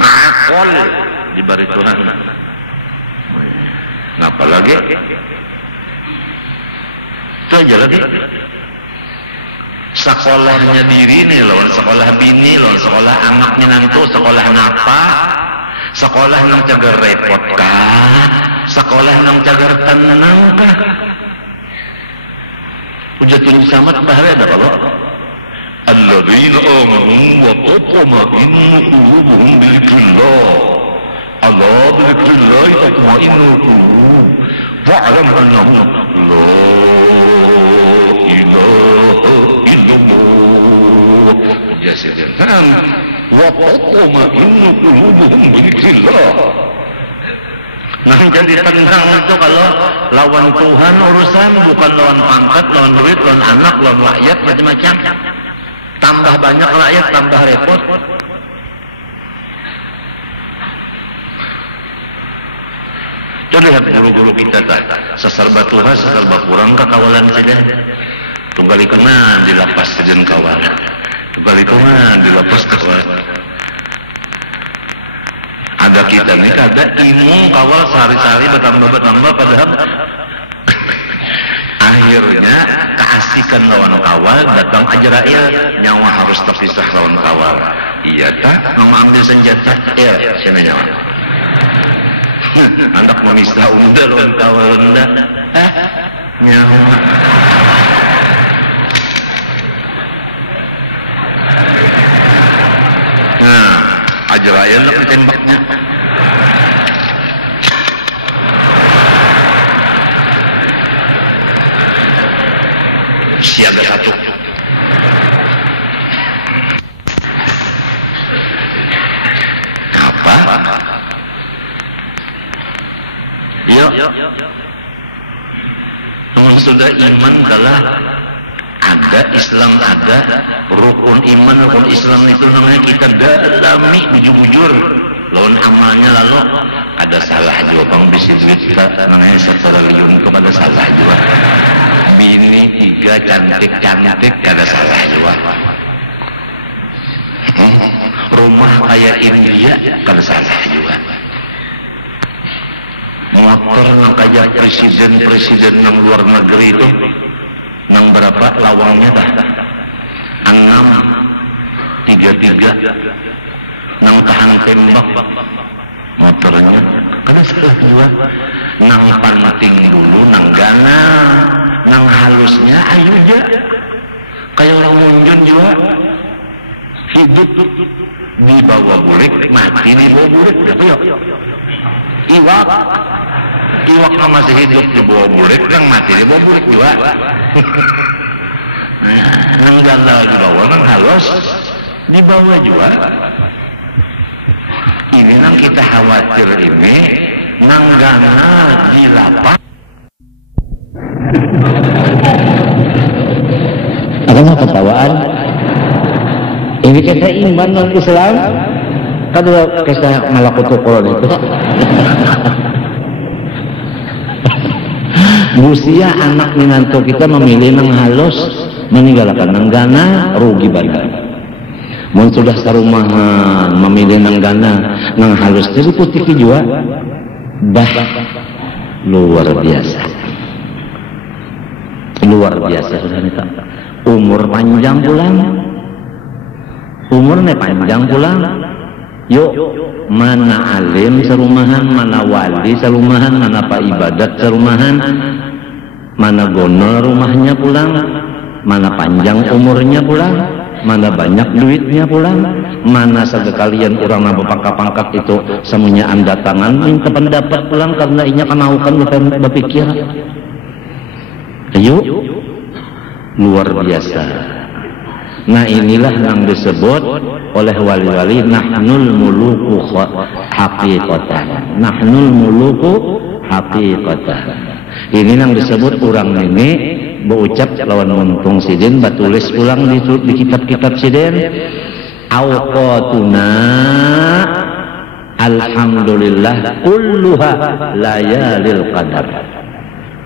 Akol diberi Tuhan. Ngapa lagi? Itu aja lagi. Sekolahnya diri nih lawan sekolah bini, lawan sekolah anak minantu, sekolah napa, sekolah nang cagar repot kah, sekolah nang cagar tenang kah. Ujatun samat bahaya dah kalau alladzina amanu wa tatma'innu qulubuhum bi dzikrillah ala bi dzikrillah tatma'innul qulub fa'lam annahu la ilaha jasidan wa tatma'innu qulubuhum bi dzikrillah. Nah jadi tenang itu kalau lawan Tuhan urusan bukan lawan pangkat, lawan duit, lawan anak, lawan rakyat macam-macam. Tambah banyak rakyat tambah repot. Jadi lihat guru-guru kita seserba Tuhan, seserba kurang kekawalan saja. Tunggali kena dilapas sejen kawal. Tunggali kena dilapas kawal. Ada kita nih kada ilmu kawal sehari-hari bertambah padahal akhirnya keasikan lawan kawal datang Ajrail nyawa harus terpisah lawan kawal. Iya tak mengambil senjata ya sini nyawa. Anak memisah unda lawan kawal unda nyawa. Nah Ajrail nak tembaknya. Siaga satu. Apa? Yuk. Memang sudah iman kalah. Ada Islam ada rukun iman rukun Islam itu namanya kita dalami bujur-bujur lawan amalnya lalu ada salah juga bang bisi duit kita namanya secara liun kepada salah juga bini 3 cantik ada salah juga Rumah kayak India kan salah juga. Motor nang kayak presiden nang luar negeri itu nang berapa lawangnya dah 633 nang tahan tembak motornya karena salah juga. Nang panting dulu nang gana nang halusnya ayo aja kayak orang munjun juga hidup di bawah bulik mati di bawah bulik apa ya iwak masih hidup di bawah bulik nang mati di bawah bulik juga. Nang gana di bawah nang halus di bawah juga. Ini nang kita khawatir ini nang gana di lapak. Ada ketawaan. Ini kita iman non Islam. Kadua kita malakutul Quran itu. Busia anak minantu kita memilih nang halus meninggalkan nang gana rugi badan. Mun sudah sarumahan memilih nang gana nang halus jadi putih juga dah luar biasa sudah nih. Umur panjang pulang umurnya panjang pulang. Yuk mana alim serumahan, mana wali serumahan, mana pak ibadat serumahan, mana gonol rumahnya pulang, mana panjang umurnya pulang, mana banyak duitnya pulang, mana sekalian orang nambah pangkat itu semuanya anda tangan minta pendapat pulang karena inya kenaukan bukan berpikir. Ayo luar biasa. Nah inilah yang disebut oleh wali-wali nahnul muluku haqiqatan. Nahnul muluku haqiqatan. Ini yang disebut orang ini berucap lawan muntung sidin batulis ulang di kitab-kitab sidin awqatuna alhamdulillah kulluha layalil qadar.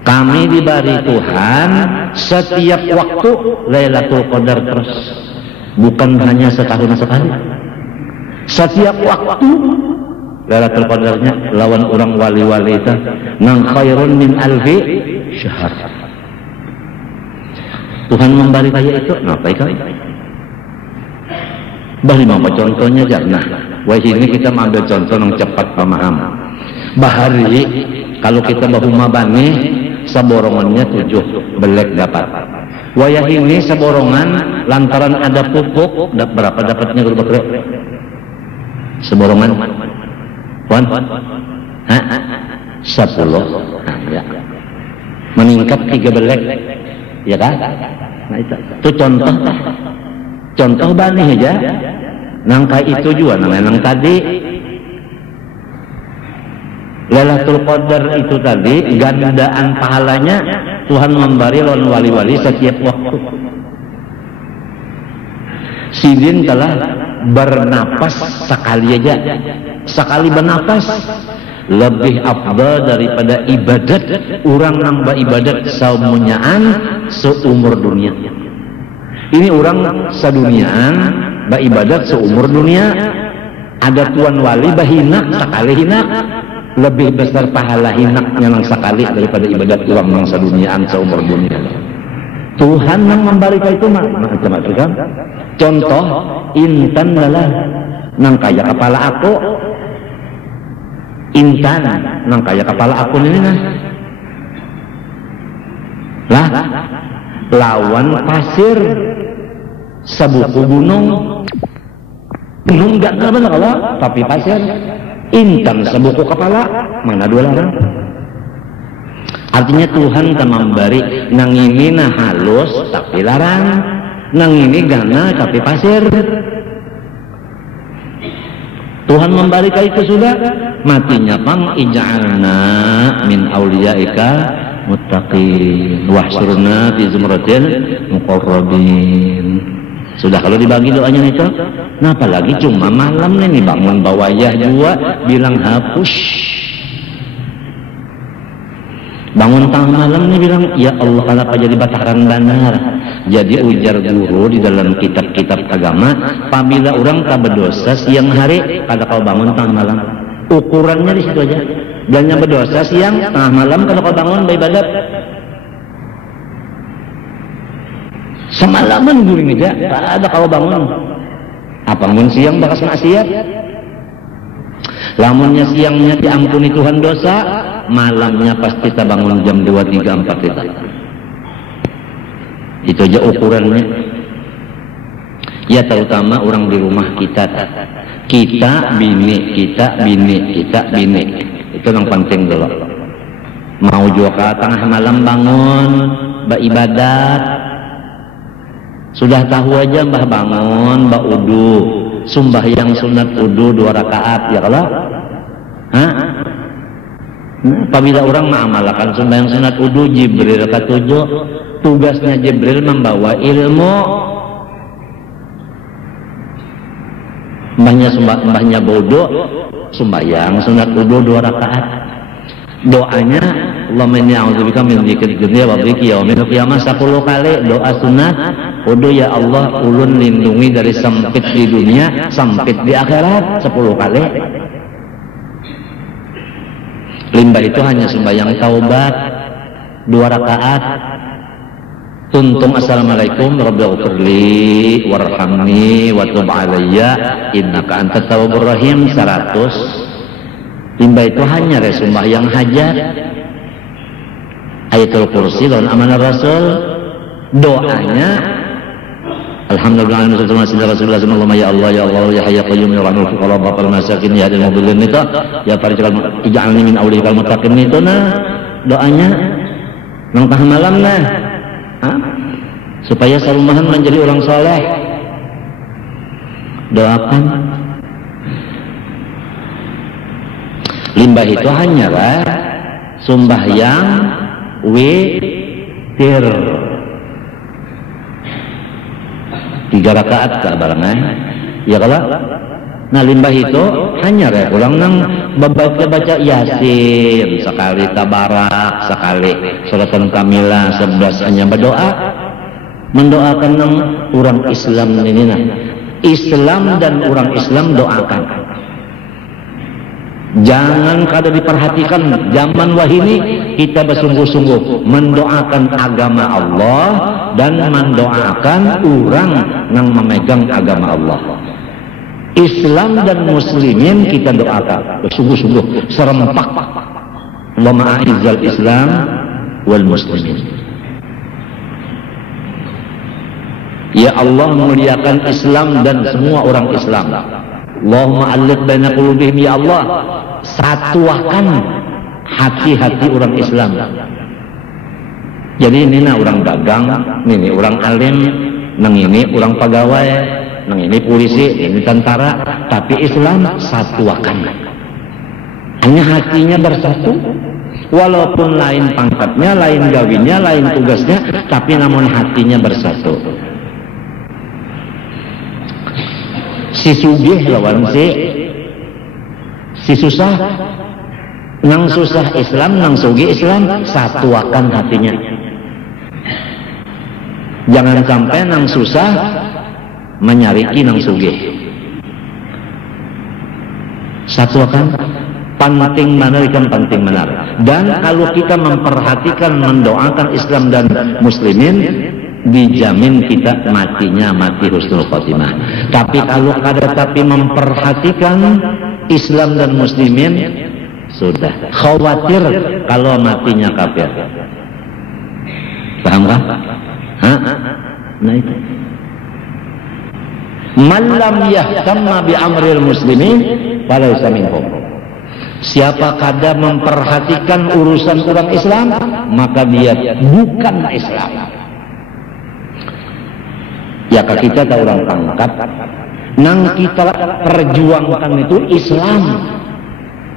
Kami diberi Tuhan setiap waktu Lailatul Qadar terus, bukan hanya setahun sekali. Setiap waktu Lailatul Qadarnya lawan orang wali-wali itu nang khairun min alfi syahr. Tuhan memberi kayak itu, apa itu? Bagi apa contohnya jangan. Wah ini kita ambil contoh yang cepat paham. Bahari kalau kita bahuma bani seborongannya 7 belek dapat. Wayah ini seborongan lantaran ada pupuk berapa dapatnya guru bakri? Seborongan wan 10 ya. Meningkat 3 belek ya kan? Nah itu contoh bani aja nangka itu juga nang tadi Lailatul Qadar itu tadi gandaan pahalanya Tuhan memberi lawan wali-wali setiap waktu. Sidin telah bernapas sekali aja, sekali bernapas lebih afdal daripada ibadat orang nambah ibadat saumunyaan seumur dunia. Ini orang seduniaan beribadat seumur dunia. Ada tuan wali bahinak sekali hinak lebih besar pahala hinaknya nang sekali daripada ibadat uang nang seduniaan seumur dunia. Tuhan yang memberikan itu macam-macam. Contoh intan adalah nang kaya kepala aku. Intan nang kaya kepala aku ini nah. Lah lawan pasir sebuku gunung. Gunung enggak benar kalau tapi pasir. Intan sebuku kepala mana dua larang. Artinya Tuhan tak memberi nang ini nah halus tapi larang, nang ini gana tapi pasir. Tuhan memberi itu sudah matinya pang ij'alna min auliyaika muttaqin wahsyurna fi zumratil muqarrabin. Sudah kalau dibagi doanya itu, nah apalagi cuma malam nih bangun bawayah juga bilang hapus. Bangun tengah malam nih bilang ya Allah kenapa jadi bataran benar. Jadi ujar guru di dalam kitab-kitab agama, apabila orang tak berdosa siang hari, kada kau bangun tengah malam. Ukurannya di situ aja. Jangan berdosa siang, tengah malam kada kau bangun beribadat. Semalaman guring aja, tak ada kau bangun. Apa pun siang bakas maksiat. Lamunnya siangnya diampuni Tuhan dosa, malamnya pasti kita bangun jam 2, 3, 4 kita. Itu aja ukurannya. Ya terutama orang di rumah kita. Kita bini. Itu yang penting dulu. Mau juga tengah malam bangun, beribadat. Sudah tahu aja mbah bangun, mbah udu. Sembahyang sunat udu 2 rakaat ya kalau apabila orang mengamalkan sembahyang sunat udu Jibril ke-7, tugasnya Jibril membawa ilmu. Mbahnya bodoh sembahyang sunat udu 2 rakaat. Doanya Allahumma inni a'udzubika min dzikril dunya wa dzikri yaumil qiyamah 10 kali doa sunat udu. Ya Allah, ulun lindungi dari sempit di dunia, sempit di akhirat 10 kali. Limbah itu hanya sembahyang taubat 2 rakaat. Tuntung assalamualaikum rabbighfirli warhamni wa tub alayya innaka antat tawwabur rahim 100. Limbah itu hanya sembahyang hajat, ayatul kursi dan amanah rasul. Doanya alhamdulillah Rasulullah sallallahu ya Allah ya Allah ya hayy qayyum ya rahmul fuqara baqal masakin ya hadil mudillin itu ya farijal ij'alni min awliyal muttaqin itu. Nah doanya nang tengah malam nah supaya sarumahan menjadi orang soleh. Doakan. Limbah itu hanyalah sembahyang witir 3 rakaat ke barengan ya kalau. Nah limbah itu hanya orang nang baca Yasin sekali, Tabarak sekali, suratan Kamilah 11 hanya berdoa mendoakan nang orang Islam ini. Nah Islam dan orang Islam doakan. Jangan kada diperhatikan zaman wahini kita bersungguh-sungguh mendoakan agama Allah dan mendoakan orang yang memegang agama Allah. Islam dan muslimin kita doakan bersungguh-sungguh serempak. Allahumma a'izzal Islam wal muslimin. Ya Allah muliakan Islam dan semua orang Islam. Allahumma alif baina qulubihim ya Allah, satuakan hati-hati orang Islam. Jadi ini orang dagang, ini orang alim, nang ini orang pegawai, nang ini polisi, ini tentara, tapi Islam satuakan. Hanya hatinya bersatu, walaupun lain pangkatnya, lain gawinya, lain tugasnya, tapi namun hatinya bersatu. Si sugih lawan si susah, nang susah Islam, nang sugih Islam, satuakan hatinya. Jangan sampai nang susah menyariki nang sugih. Satuakan, penting benar ikan penting benar. Dan kalau kita memperhatikan mendoakan Islam dan muslimin, dijamin kita matinya mati husnul khotimah. Tapi kalau kada tapi memperhatikan Islam dan muslimin, sudah khawatir kalau matinya kafir. Paham kah? Nah itu. Man lam yahtamma bi amril muslimin falaysa minhum. Siapa kada memperhatikan urusan orang Islam, maka dia bukan Islam. Ya kita tahu orang pangkat, nang kita perjuangkan itu Islam.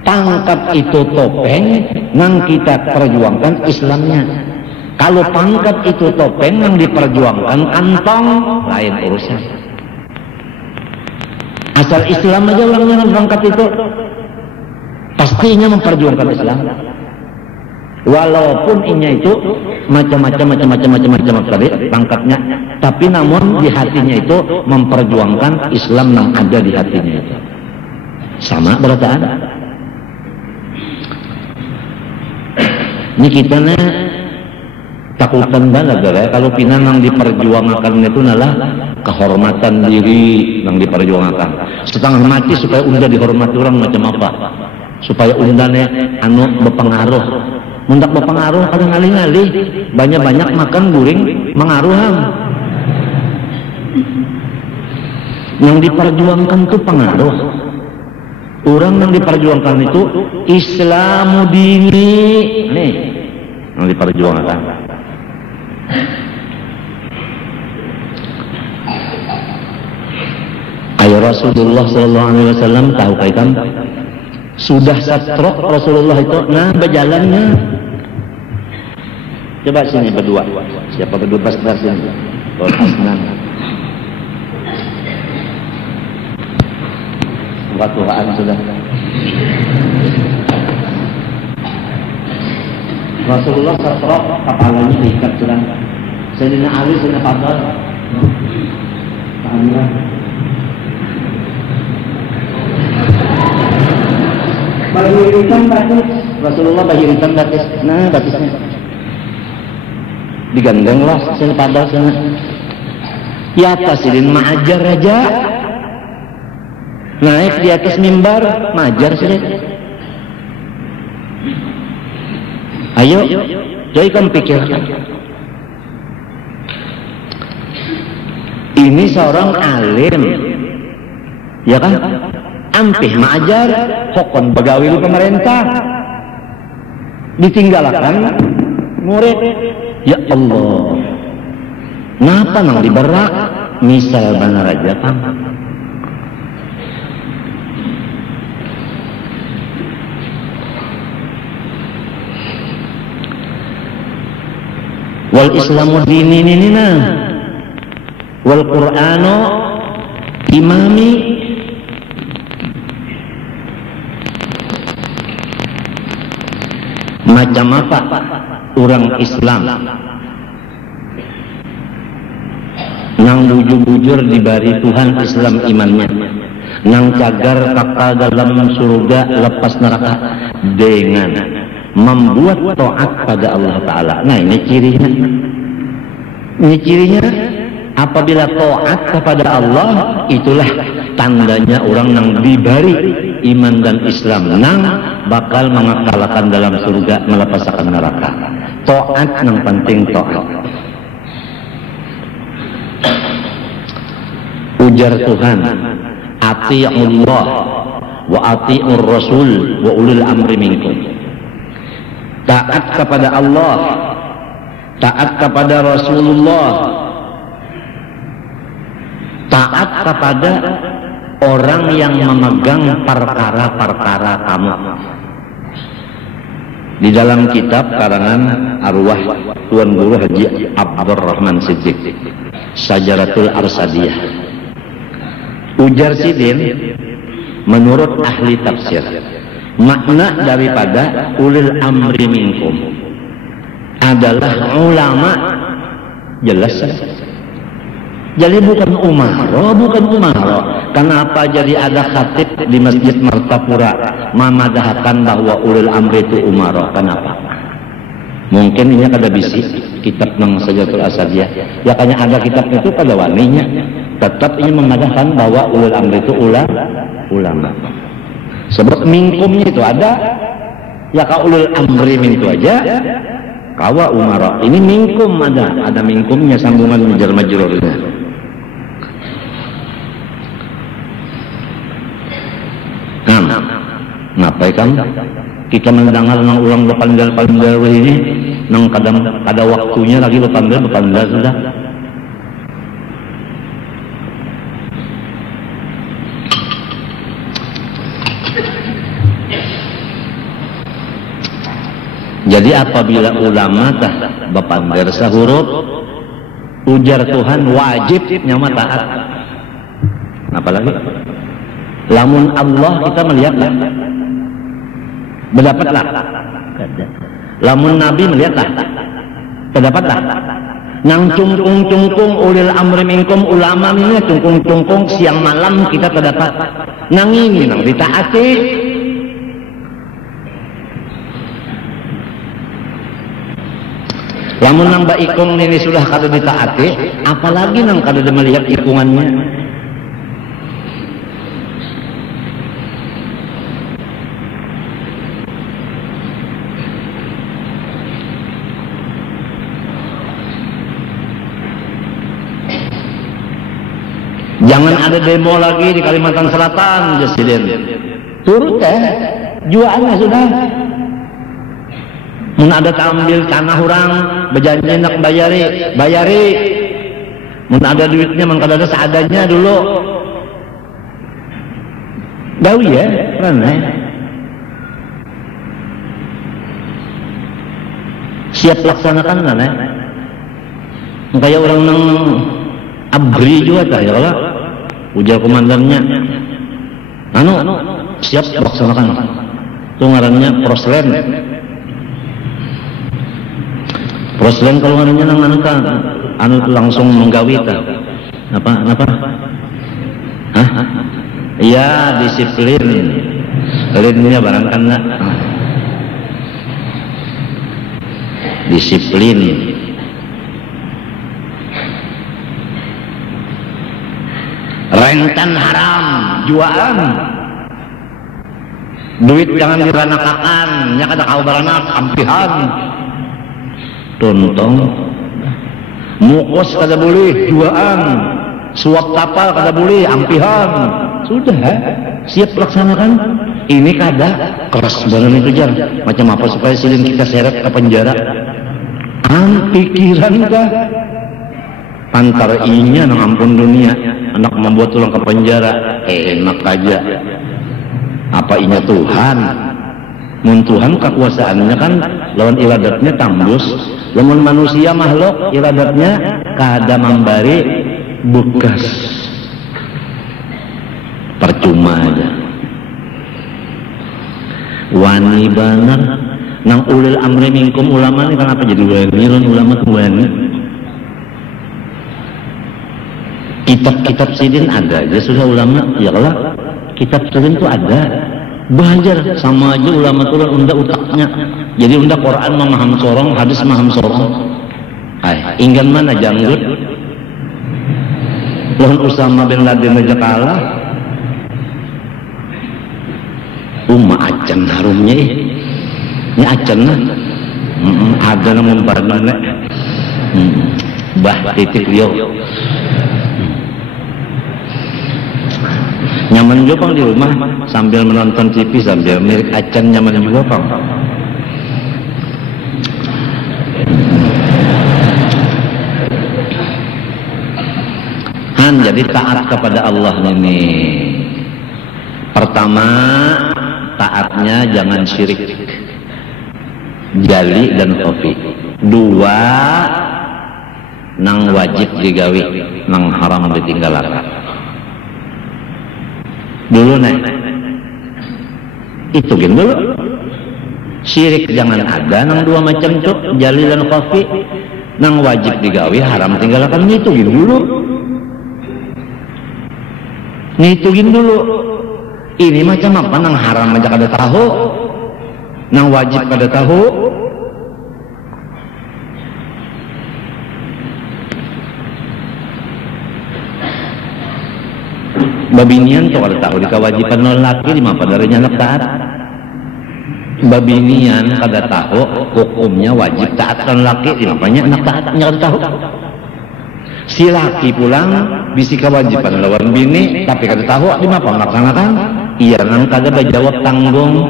Pangkat itu topeng, nang kita perjuangkan Islamnya. Kalau pangkat itu topeng, nang diperjuangkan kantong, lain urusan. Asal Islam aja orangnya nang pangkat itu pastinya memperjuangkan Islam. Walaupun inya itu macam-macam tadi pangkatnya, tapi namun di hatinya itu memperjuangkan Islam yang ada di hatinya itu. Sama berataan. Ini kita takutan banget ya kalau pina yang diperjuangkan itu adalah kehormatan diri yang diperjuangkan. Setengah mati supaya unda dihormati orang macam apa? Supaya undanya anu berpengaruh. Mundak berpengaruh kadang ngalih-ngalih, banyak-banyak makan guring mengaruhan. Yang diperjuangkan itu pengaruh. Orang yang diperjuangkan itu Islamu dini. Nih, yang diperjuangkan. Ayat Rasulullah SAW tahu kan? Sudah satrok Rasulullah itu, nah berjalannya. Coba sini berdua. Siapa berdua pas sini? Asnan. Tuhan sudah. Rasulullah satrok kepalanya diikat sudah. Sayyidina Ali sudah Fadl. Alhamdulillah. Bahiritan batis. Rasulullah bahiritan batis. Nah batisnya digandeng lah sini Fadl sana. Ya tasidin ma'ajar aja. Naik di atas mimbar, majar sih. Ayo, jadi kamu pikirkan. Ini seorang alim, ya kan? Ampih majar, hokon pegawai di pemerintah, ditinggalkan murid. Ya Allah, ngapa nang diberak? Misal benar aja kan? Wal Islamu dininina wal Qur'anu imami. Macam apa orang Islam nang bujur-bujur dibari Tuhan Islam imannya, nang cagar kakak dalam surga lepas neraka dengan membuat taat pada Allah Ta'ala. Nah ini cirinya. Ini cirinya apabila taat kepada Allah, itulah tandanya orang yang diberi iman dan Islam, nang bakal mengekalkan dalam surga, melepaskan neraka. Taat yang penting taat. Ujar Tuhan, ati'ullah wa ati'ur rasul wa ulil amri minkum. Taat kepada Allah, taat kepada Rasulullah, taat kepada orang yang memegang perkara-perkara kamu. Di dalam kitab karangan arwah Tuan Guru Haji Abdurrahman Siddiq, Syajaratul Arsadiyah, ujar Sidin, menurut ahli tafsir, makna daripada ulil amri minkum adalah ulama. Jelas. Jadi bukan umaro. Kenapa jadi ada khatib di Masjid Martapura memadahkan bahwa ulil amri itu umaro? Kenapa? Mungkin ini kada bisi kitab nang Syajaratul Arsadiyah. Ya kayaknya ada kitab itu pada waninya. Tetap ini memadahkan bahwa ulil amri itu ulama. Sebab minkumnya itu ada, ya kaulul amri min itu aja, kawa umara. Ini minkum ada minkumnya, sambungan jar majrurnya. Ngapain kan? Kita mendengar nang ulang berpandal ini, nang kadang ada waktunya lagi berpandal sudah. Jadi apabila ulama tah bapandar sahuruf, ujar Tuhan wajib nyama taat. Apalagi lamun Allah kita melihatlah, berdapatlah. Lamun Nabi melihatlah, terdapatlah. Nang cungkung-cungkung ulil amri minkum, ulama ini cungkung-cungkung siang malam kita terdapat. Nang ini nang ditaati. Lamun nang baikung ini sudah kada ditaati, apalagi nang kada melihat ikungannya. Jangan ada demo lagi di Kalimantan Selatan, Presiden. Turut juaannya sudah. Mun ada ambil tanah orang, berjanji nak bayari. Mun ada duitnya, mun kada ada seadanya dulu. Gawi ya, kan? Siap laksanakan kan? Kayak orang nang abri juga tak ya kalau ujar komandannya siap laksanakan itu ngarannya proslen kalau ngarannya nang kan langsung menggawi tak apa iya disiplin linnya barangkan nak disiplin. Rentan haram, juaan. Duit jangan diranakakan, nya kada kau baranak, ampihan. Tontong. Mukos kada boleh, juaan. Suap kapal kada boleh, ampihan. Sudah, siap laksanakan. Ini kada keras banget itu jar. Macam apa supaya silin kita seret ke penjara? Pikiran dah. Antara inya nang ampun dunia, anak membuat tulang ke penjara, enak aja. Apa inya Tuhan? Mun Tuhan kekuasaannya kan lawan iradatnya tambus. Lamun manusia makhluk iradatnya kada membari bekas. Percuma aja. Wani banget nang ulil amri minkum, ulama ini kenapa jadi wani? Ulama tuh wani. Kitab-kitab sidin ada aja sudah ulama, ya kalau kitab sidin itu ada, belajar sama aja ulama tuh unda utaknya. Jadi unda Quran memaham sorong, hadis memaham sorong. Inggan mana janggut? Lawan Usama bin Laden aja kalah. Acan harumnya ini acan lah. Ada namun barang bah titik liau. Nyaman juga Bang di rumah sambil menonton TV sambil milik acan, nyaman juga Bang. Jadi taat kepada Allah ini. Pertama, taatnya jangan syirik, jali dan khafi. Dua, nang wajib digawi, nang haram ditinggalkan. Dulu nih, itu gini dulu. Syirik jangan ada, nang dua macam tuh, jali dan khafi. Nang wajib digawi, haram tinggalkan, itu gini dulu. Ngitungin dulu. Ini macam apa? Nang haram aja kada tahu, nang wajib kada tahu. Babinian tuh kada tahu di kewajiban lelaki di mana padanya anak taat. Babinian kada tahu hukumnya wajib taat lelaki di mana anak taatnya kada tahu. Si laki pulang bisi kewajiban lawan bini tapi kada tahu di mana melaksanakan. Iya nang kada berjawab tanggung.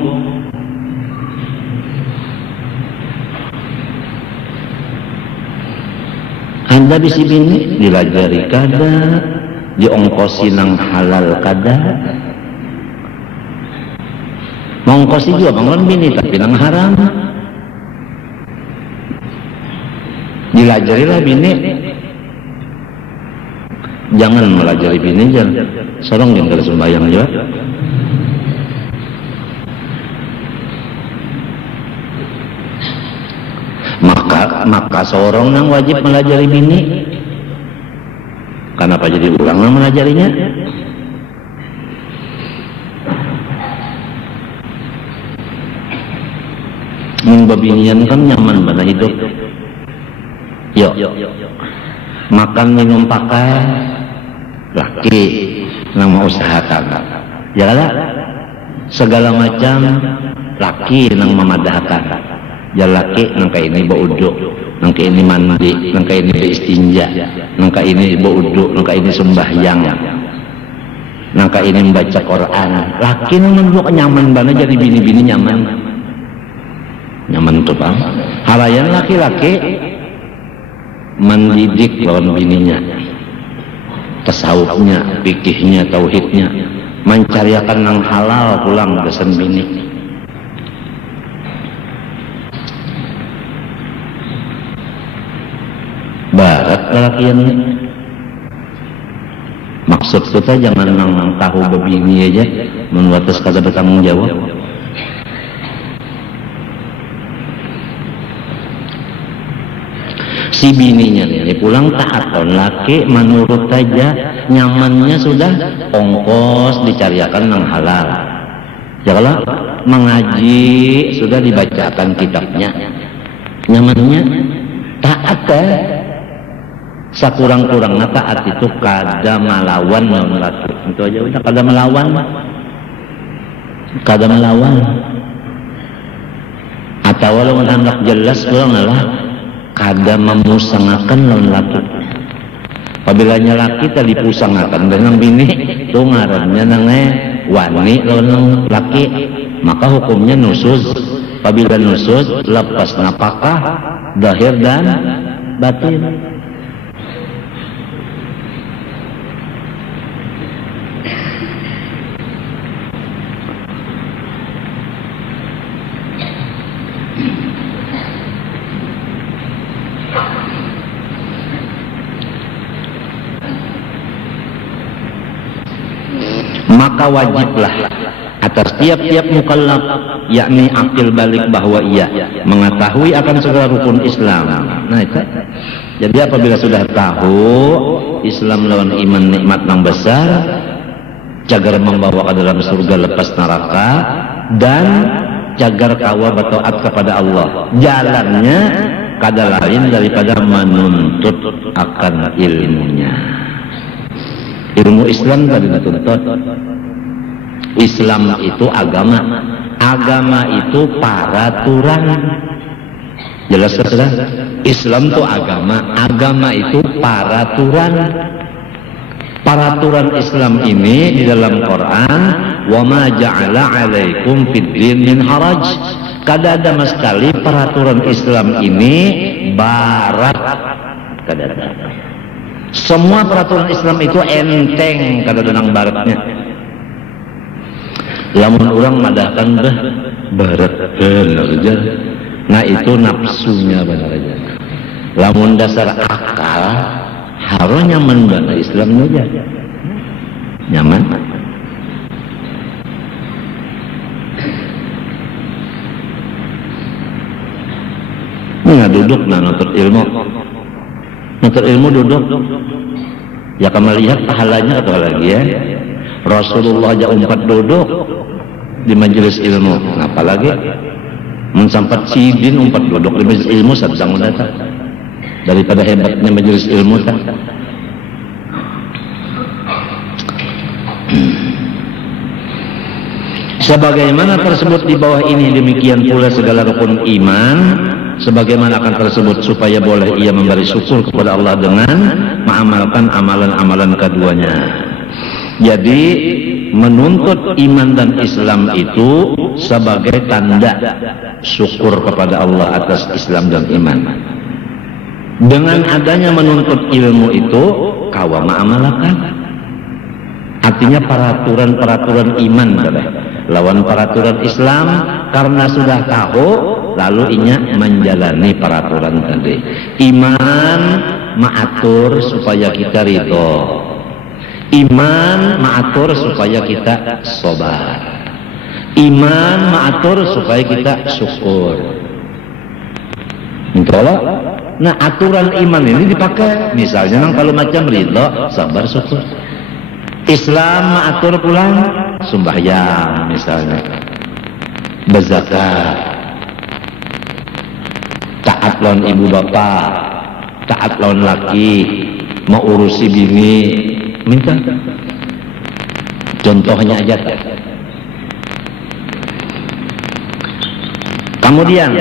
Anda bisi bini dilajari kada, diongkosi nang halal kada. Mongkosi juga bangun bini tapi nang haram. Dilajarilah bini. Jangan melajari bini jangan sorong yang kada sembahyang juga. maka seorang yang wajib melajari bini. Kenapa jadi orang yang melajarinya? Membabinian kan nyaman pada hidup. Yuk, makan minum pakai laki yang mau usahakan. Ya lah, segala macam laki yang memadahkan. Ya laki nangka ini beruduk, nangka ini mandi, nangka ini beristinja, nangka ini beruduk, nangka ini sembahyang, nangka ini membaca Quran. Laki yang menurut nyaman banget jadi bini-bini nyaman. Nyaman tuh bang. Halayan laki-laki mendidik lawan bininya, tasawufnya, fikihnya, tauhidnya, mencariakan yang halal pulang kesan bini. Barat lelakian ini. Maksud kita jangan nang tahu bebini aja, menuatas kata bertanggung jawab. Si bininya ini pulang taat laki menurut saja nyamannya sudah ongkos dicariakan yang halal. Ya kalau mengaji sudah dibacakan kitabnya, nyamannya taat sakurang-kurangnya taat itu kada melawan lawan laki. Itu aja udah kada melawan. Atau walau hendak jelas kurang lah. Kada memusangakan lawan laki. Apabila laki tadi pusangakan dengan bini, itu ngarannya nange wani lawan laki, maka hukumnya nusuz. Apabila nusuz, lepas napakah, zahir dan batin. Maka wajiblah atas tiap-tiap mukallaf, yakni akil balik bahwa ia mengetahui akan segala rukun Islam. Nah itu. Jadi apabila sudah tahu Islam lawan iman nikmat yang besar, cagar membawa ke dalam surga lepas neraka, dan cagar kawa bertaat kepada Allah. Jalannya kada lain daripada menuntut akan ilmunya. Ilmu Islam tadi dituntut. Islam itu agama. Agama itu peraturan. Jelas sudah? Islam itu agama. Agama itu peraturan. Peraturan Islam ini di dalam Quran, wa ma ja'ala 'alaikum fid-din min haraj. Kada ada sekali peraturan Islam ini barat. Kada ada. Semua peraturan Islam itu enteng, kada ada nang baratnya. Lamun orang madahkan barat saja. Nah itu nafsunya benar aja. Lamun dasar akal harus nyaman bana Islam aja. Nyaman. Nggak duduk nuntut ilmu. Nuntut ilmu duduk. Ya kamu lihat pahalanya atau lagi ya. Rasulullah aja umpat duduk di majelis ilmu. Apalagi mensampat sidin umpat duduk di majelis ilmu sadang datang. Daripada hebatnya majelis ilmu tak. Sebagaimana tersebut di bawah ini, demikian pula segala rukun iman sebagaimana akan tersebut, supaya boleh ia memberi syukur kepada Allah dengan mengamalkan amalan-amalan keduanya. Jadi menuntut iman dan Islam itu sebagai tanda syukur kepada Allah atas Islam dan iman. Dengan adanya menuntut ilmu itu kawa mengamalkan. Artinya peraturan-peraturan iman lawan peraturan Islam, karena sudah tahu lalu inya menjalani peraturan tadi. Iman mengatur supaya kita ridho. Iman mengatur supaya kita sabar. Iman mengatur supaya kita syukur. Itu tolak. Nah, aturan iman ini dipakai. Misalnya nang kalau macam ridho, sabar syukur. Islam atur pulang sembahyang misalnya, berzakat, taat lawan ibu bapak, taat lawan laki, mau urusi bini, minta. Contohnya aja. Kemudian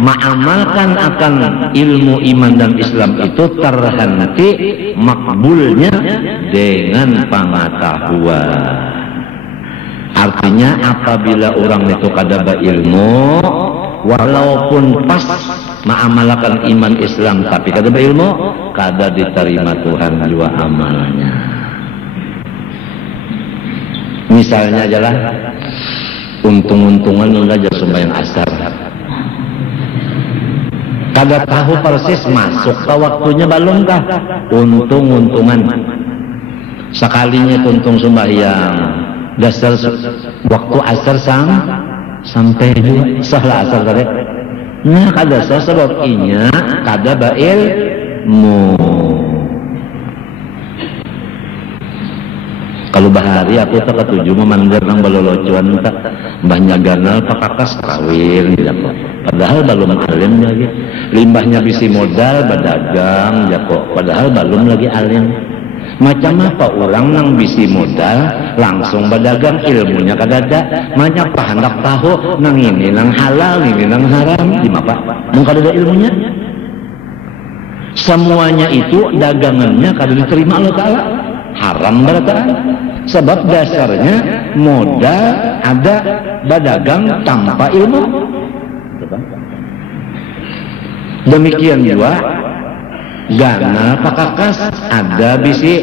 mengamalkan akan ilmu iman dan Islam itu terhenti makbulnya dengan pengetahuan. Artinya apabila orang itu kadaba ilmu, walaupun pas mengamalkan iman Islam tapi kadaba ilmu, kada diterima Tuhan juga amalnya. Misalnya aja lah, untung-untungan enggak sembahyang asar, kada tahu persis masuk ke waktunya balum kah, untung-untungan sekalinya untung sembahyang dasar waktu asar sampai juga salah asar tadi. Nah kada sebab inya kada bailmu. Kalau bahari aku tak ketujuh memandar nang balolocuan tak banyak ganal pakakas kawin gitu. Padahal belum alim lagi. Limbahnya bisi modal berdagang ya kok. Padahal belum lagi alim. Macam apa orang nang bisi modal langsung berdagang ilmunya kadada. Macam apa hendak tahu nang ini nang halal ini nang haram gimana Pak? Mung kadada ilmunya. Semuanya itu dagangannya kada diterima Allah Ta'ala. Haram berataan sebab dasarnya modal ada berdagang tanpa ilmu. Demikian juga gana pakakas ada bisi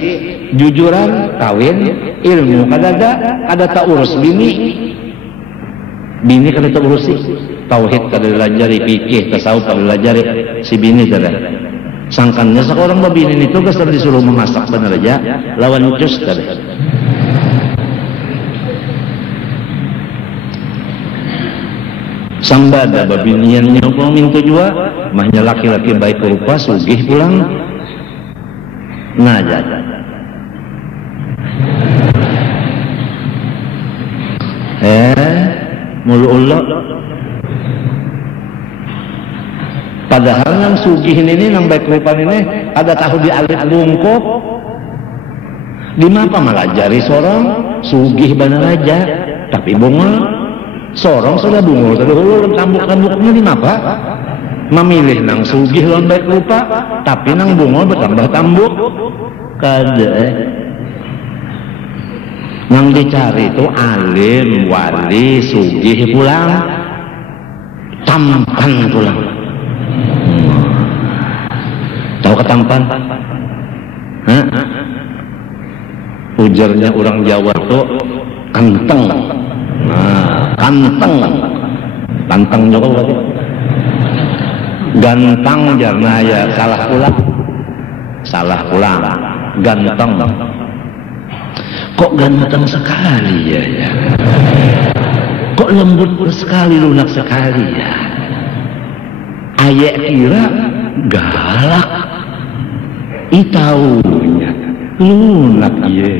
jujuran kawin ilmu kada tak urus bini kada tak urusi tauhid kada dilajari fikih tasawuf kada dilajari si bini kada. Sangkannya seorang babinin itu kesal disuruh memasak benar aja lawan cus tadi. Sambada babiniannya upang minta juga mahnya laki-laki baik rupa sugih pulang. Nah aja. Mulu Allah. Padahal yang sugih ini yang baik rupan ini ada tahu di alit bungkuk. Di mapa malajari sorong sugih benar aja tapi bungul. Sorong sudah bungul terus tambuk-tambuknya di mapa? Memilih nang sugih lawan baik rupa tapi nang bungul bertambah tambuk. Kada yang dicari itu alim, wali, sugih pulang, tampan pulang. Tahu ketampan? Hah? Ujarnya orang Jawa tuh kanteng. Nah, kanteng. Kanteng juga berarti. Ganteng jarna ya salah pulang. Salah pulang. Ganteng. Kok ganteng sekali ya? Kok lembut sekali, lunak sekali ya? Ayek kira galak. Itaunya lunak ye.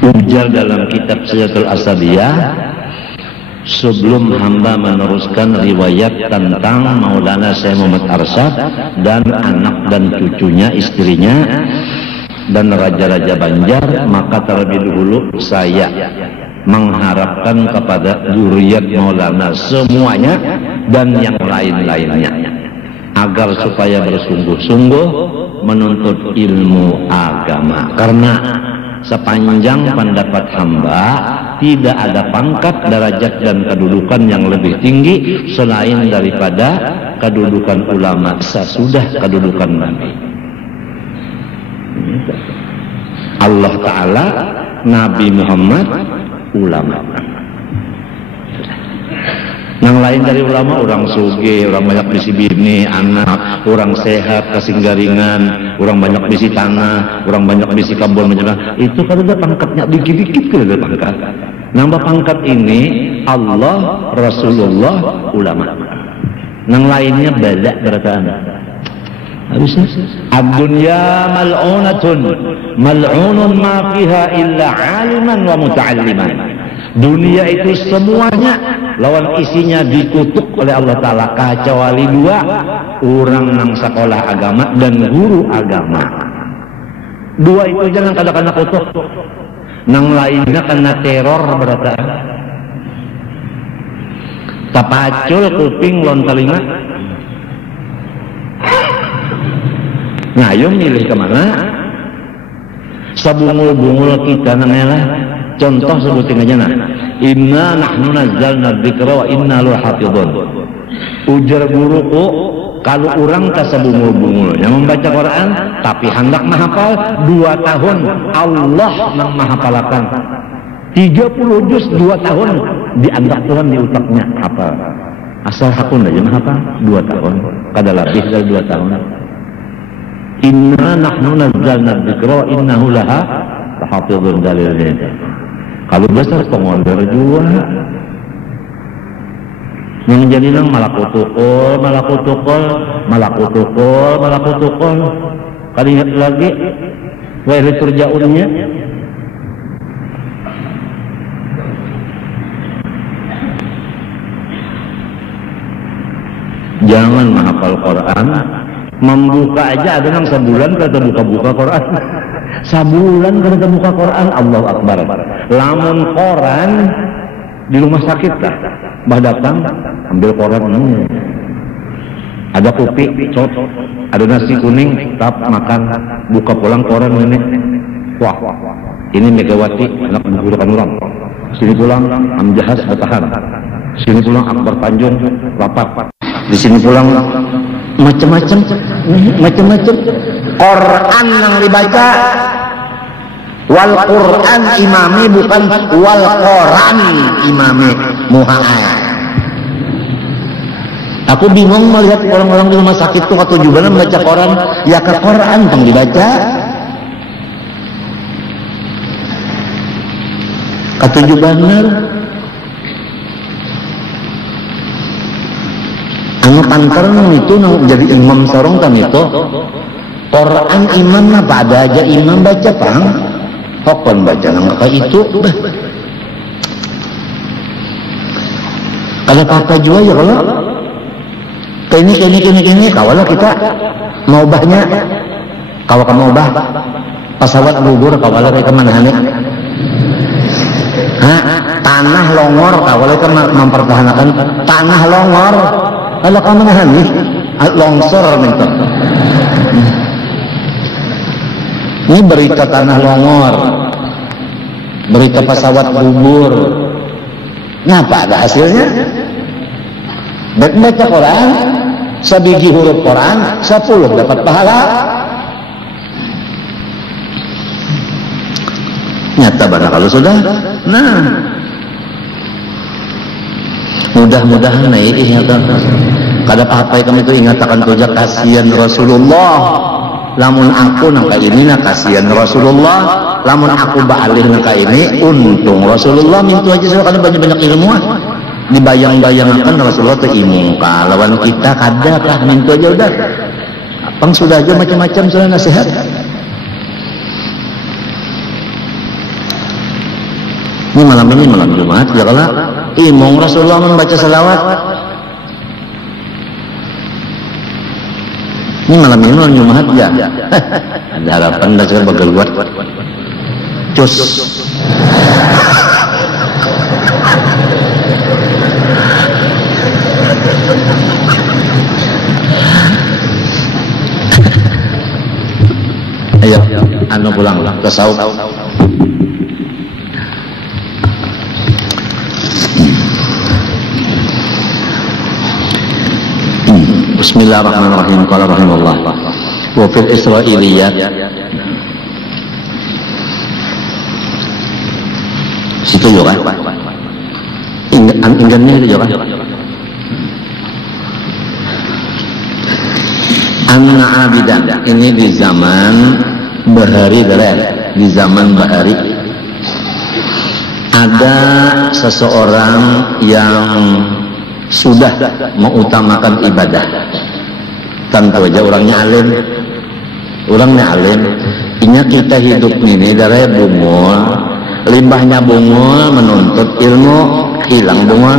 Ujar dalam kitab Syiatul Asabiyah, sebelum hamba meneruskan riwayat tentang Maulana Syekh Muhammad Arsyad dan anak dan cucunya, istrinya dan raja-raja Banjar, maka terlebih dahulu saya mengharapkan kepada zuriat Maulana semuanya dan yang lain-lainnya agar supaya bersungguh-sungguh menuntut ilmu agama, karena sepanjang pendapat hamba tidak ada pangkat, derajat dan kedudukan yang lebih tinggi selain daripada kedudukan ulama sesudah kedudukan Nabi. Allah Ta'ala, Nabi Muhammad, ulama. Yang lain dari ulama, orang suge, orang banyak bisi bini, anak, orang sehat, kasih garingan, orang banyak bisi tanah, orang banyak bisi kebun menjelang. Itu kan udah pangkatnya dikit-dikit kan udah pangkat. Nambah pangkat ini Allah, Rasulullah, ulama. Yang lainnya balak berataan. Habisnya ad-dunya mal'unatun, mal'unun ma fiha illa 'aliman wa muta'alliman. Dunia itu semuanya lawan isinya dikutuk oleh Allah Ta'ala kecuali dua, orang nang sekolah agama dan guru agama. Dua itu jangan kadang-kadang kutuk, nang lainnya kena teror berataan. Tapacul kuping lon telinga. Ngayung milih kemana? Sabungul-bungul kita nangelah. Contoh sebutin aja nah. Inna nahnu nazzalna dzikra wa inna lahu hafizun. Ujar guruku, kalau orang kasabungul-bungul yang membaca Quran tapi hendak menghafal 2 tahun Allah nang menghafalkan 30 juz 2 tahun dianggap Tuhan di utaknya hafal. Asal hakun aja menghafal 2 tahun, kada lebih dari 2 tahun. Inna nahnu nazzalna dzikra wa innahu laha hafizun dalilnya. Kalau besar pengondor juga yang jadi nang malakutukul kali ingat lagi wa ilaihi turja'unnya. Jangan menghafal Quran, membuka aja ada nang sebulan kata buka-buka Quran. Sabulan kata buka Quran, Allahu Akbar. Lamun koran di rumah sakit lah, bah datang ambil koran ini. Ada kopi, cot, ada nasi kuning, tap makan, buka pulang koran ini. Wah, ini Megawati anak bukan orang. Sini pulang Amjahas bertahan. Sini pulang Akbar Tanjung rapat. Di sini pulang macam-macam Quran yang dibaca. Wal Quran imami bukan wal Quran imami muha'ay. Aku bingung melihat orang-orang di rumah sakit tuh ketujuan membaca Quran, ya ke Quran pang dibaca. Ketujuan benar. Anu panterna itu jadi imam sarong kan itu. Quran imam apa ada aja imam baca pang. Hokon baca nang kayak itu. Ada apa juga ya kalau ini kalau kita mau bahnya kalau kamu ubah pesawat gugur kalau mereka mana nih tanah longor kalau mereka mempertahankan tanah longor kalau kamu mana nih longsor minta ini berita tanah longor berita pesawat gugur ngapa ada hasilnya baca Quran sabiji huruf Quran 10 dapat pahala nyata barang kalau sudah nah mudah-mudahan ingatan kada apa-apa kami itu ingatakan tuja kasihan Rasulullah lamun aku nangka ini na kasihan Rasulullah lamun aku baalih nangka ini untung Rasulullah mintu aja saya karena banyak-banyak ilmuwan dibayang-bayangkan Rasulullah itu ilmu lawan kita kada kah mintu aja udah pang sudah aja macam-macam soal nasihat ini malam Jumat ya kalau imong Rasulullah membaca salawat ini malam Jumat ya ada harapan dah sekarang bakal buat cus ayo anu pulang tasawuf Bismillahirrahmanirrahim. Qala rahimahullah wa fil Israiliyat situ juga inggannya itu juga Anna abidan, ini di zaman bahari, di zaman bahari ada seseorang yang sudah mengutamakan ibadah. Tentu aja orangnya alim, Inya kita hidup ini dari bungul, limbahnya bungul menuntut ilmu, hilang bungul.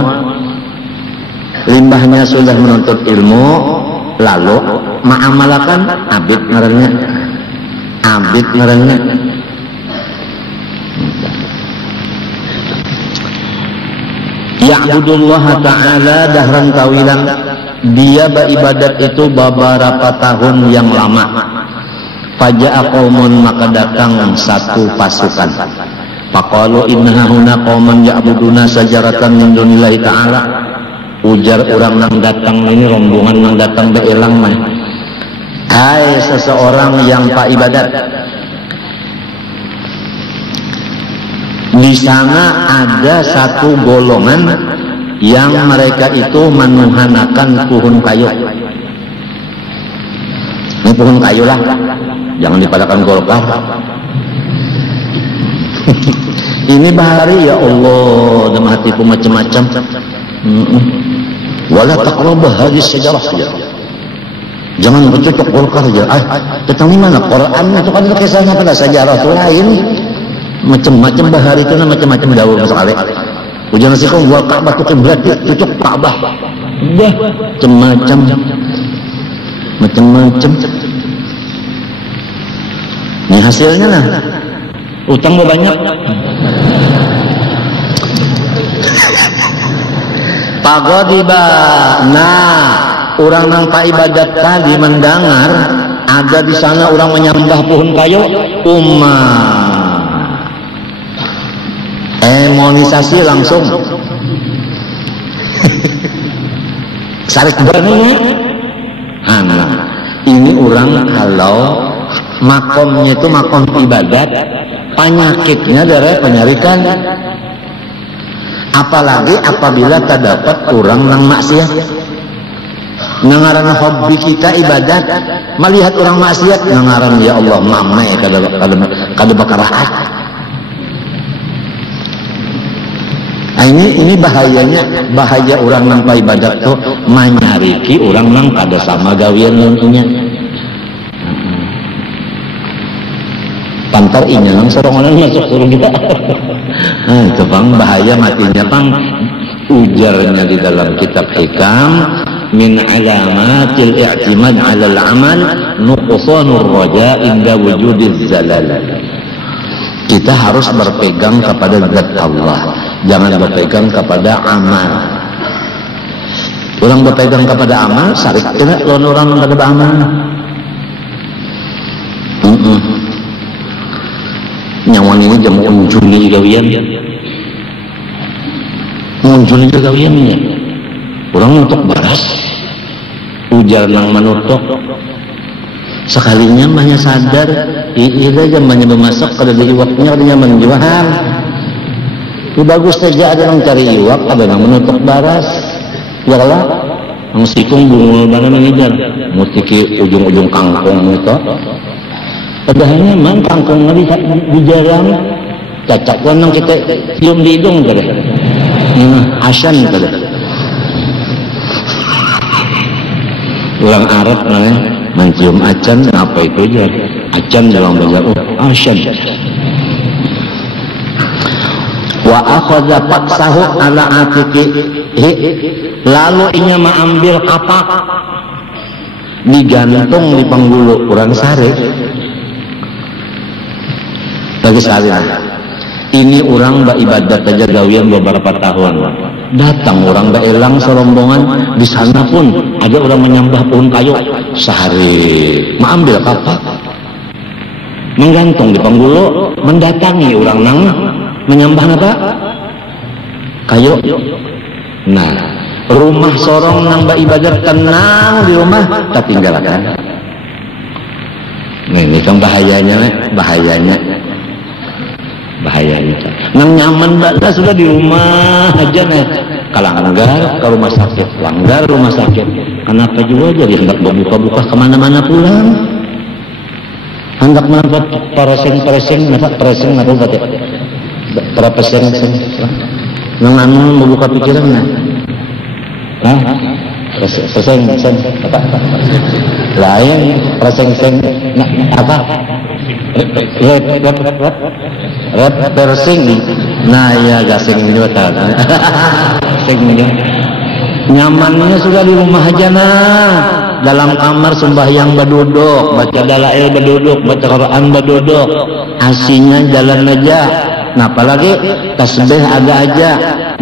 Limbahnya sudah menuntut ilmu, lalu ma'amalakan abid ngarannya. Ya'budullah ta'ala dahran tawilan, dia beribadat itu beberapa tahun yang lama. Faja'a qaumun, maka datang satu pasukan. Faqalu inna huna qauman ya'buduna sajaratan min dunillahi ta'ala. Ujar orang nang datang ini, rombongan nang datang beelang mah. Hai seseorang yang pak ibadat, di sana ada satu golongan yang mereka itu menuhanakan pohon kayu. Ini pohon kayu lah, jangan dipadakan golkar. Ini bahari ya Allah, dalam hatiku macam-macam. Wala taqrabu hadhihi syajarah. Jangan bercocok golkar aja. Tentang di mana Quran itu kan kisahnya pada sejarah itu lain. Macam-macam bahari itu macam-macam daun sekali. Ujian nasi kau buat Ka'bah itu berarti cocok Ka'bah. Dah macam-macam. Ini hasilnya lah. Utang banyak. Pagodiba. Nah, orang nang pak ibadat tadi mendengar ada di sana orang menyembah pohon kayu, emonisasi langsung. Sarik berani. Ini orang kalau makomnya itu makom ibadat, penyakitnya dari penyarikan. Apalagi apabila terdapat orang nang maksiat. Nangaran hobi kita ibadat, melihat orang maksiat, nangaran ya Allah mamai kada bakarahat. Ini bahaya orang nang ibadat tuh menyariki orang nang kada sama gawian nantinya. Pantar inya nang sorongan masuk surga. Itu bang bahaya matinya bang. Ujarnya di dalam kitab hikam, min alamatil i'timad 'ala al-'amal nuqsanur raja' inda wujudiz zalal. Kita harus berpegang kepada zat Allah, jangan berpegang kepada amal. Orang berpegang kepada amal, sarik kena lawan orang kepada amal. Nyawan ini jamu unjuli gawian. Unjuli gawiannya. Orang untuk baras. Ujar nang menutup. Sekalinya banyak sadar, iya zamannya bermasak kada di iwaknya dia menjual. Itu bagus saja ada yang cari iwak, ada yang menutup baras. Ya Allah, ang sikung bungul bana mengejar, mustiki ujung-ujung kangkung itu. Padahalnya man kangkung di jalan, cacak nang kita cium di hidung kada. Asan kada. Orang Arab namanya mencium acan, apa itu aja? Acan dalam bahasa asan. Wa akhadha paksahu ala atiki, lalu inya mengambil kapak digantung di panggulu orang sare. Lagi sekali ini orang beribadat aja gawian beberapa tahun. Datang orang beelang serombongan, di sana pun ada orang menyembah pohon kayu sehari, mengambil kapak, menggantung di panggulu, mendatangi orang nang menyembah apa? Kayu. Nah, rumah sorong nang beribadat tenang di rumah, tak tinggalkan. Nah, ini kan bahayanya. bahaya itu. Nang nyaman baca sudah di rumah aja nih. Kalau langgar ke rumah sakit, langgar rumah sakit. Kenapa juga jadi hendak buka-buka kemana-mana pulang? Hendak mendapat presing atau baca presing. Nang anu membuka pikiran nah. Hah? Presing apa? Lain presing nah, apa? Persing. Nah ya gasing juga nyamannya sudah di rumah aja nah, dalam kamar sembahyang berduduk, baca dalail berduduk, baca Quran berduduk, asinya jalan aja. Nah apalagi tasbih ada aja,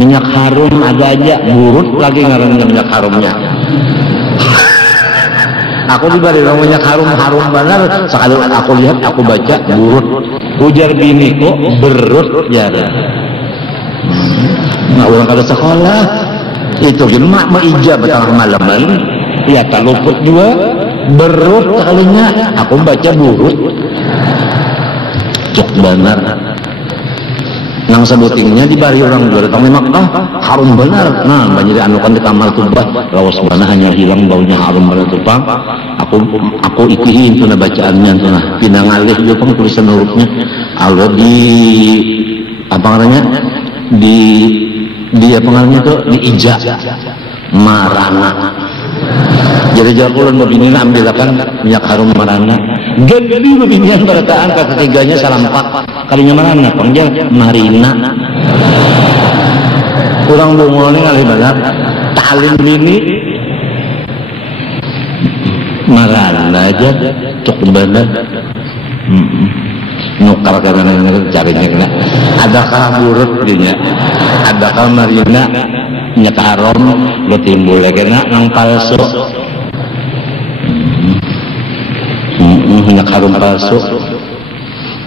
minyak harum ada aja, burut lagi ngarannya minyak harumnya. Aku diberi minyak harum benar, sekali aku lihat aku baca burut, ujar biniku berut jarang. Nah orang kada sekolah itu gimana mak ijab tengah malaman ya tak luput juga berut sekalinya aku baca burut cok benar nang sebutingnya dibari orang juga datang di Makkah harum benar. Nah banyak anukan di kamar tumbah lawas mana hanya hilang baunya harum benar tupang aku ikutin tuh bacaannya tuh nah pindah ngalih juga pun tulisan hurufnya Allah di apa namanya dia pengarangnya tuh di ija marana. Jadi jakulan begini ambilkan minyak harum marana. Gede beginian berataan kata ketiganya salampak kalinya marana panggil marina. Kurang bungol nih kali banget. Talim bini marana aja cukup bener. Nukar karena carinya kena adakah buruk dinya adakah marina minyak harum lo timbul kena nang palsu minyak harum palsu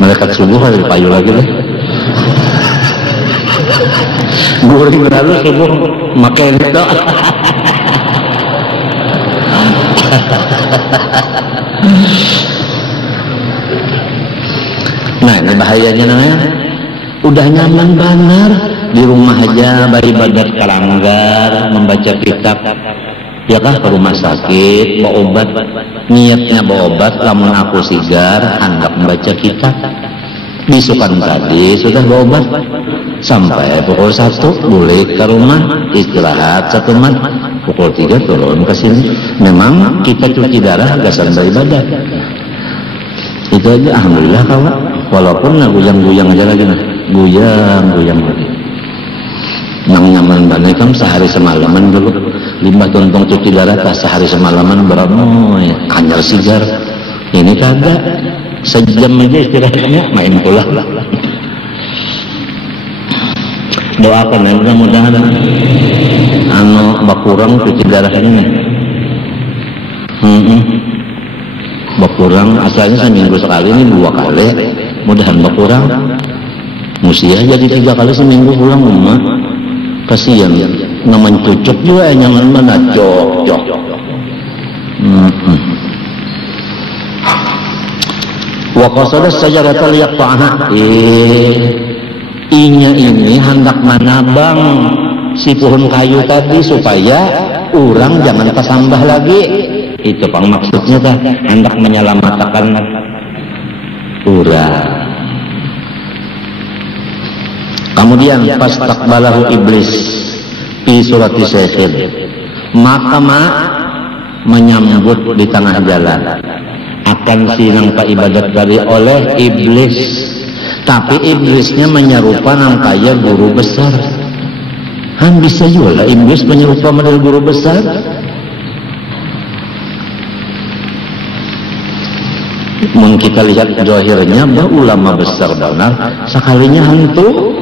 malaikat subuh ada payu lagi deh goreng lalu subuh makai itu nah ini bahayanya namanya udah nyaman benar di rumah aja beribadat kalanggar membaca kitab ya kah ke rumah sakit bawa obat niatnya bawa obat lamun aku sigar hendak membaca kitab bisukan tadi sudah bawa obat sampai pukul 1 boleh ke rumah istirahat 1 mat pukul 3 turun ke sini memang kita cuci darah gasan beribadat itu aja alhamdulillah kawan walaupun guyang-guyang aja lagi nah guyang lagi nang nyaman banget kan sehari semalaman dulu limbah tuntong cuci darah tak sehari semalaman beramoy anyar sigar ini kagak sejam aja istirahatnya main pula doakan ya mudah-mudahan anu bakurang cuci darahnya bakurang asalnya seminggu sekali ini 2 kali mudahan bakurang musia jadi 3 kali seminggu pulang rumah kasihan naman cucuk juga nyaman mana cok wa qasada sajaratal yaqta'aha inya ini hendak menabang si pohon kayu tadi supaya orang jangan kesambah lagi itu pang maksudnya dah hendak menyelamatkan orang. Kemudian pas takbalahu iblis fi surati syekhil maka menyambut di tengah jalan akan sinang ibadat dari oleh iblis tapi iblisnya menyerupa nang kaya guru besar kan bisa juga iblis menyerupa model guru besar mun kita lihat zahirnya bahwa ulama besar benar sekalinya hantu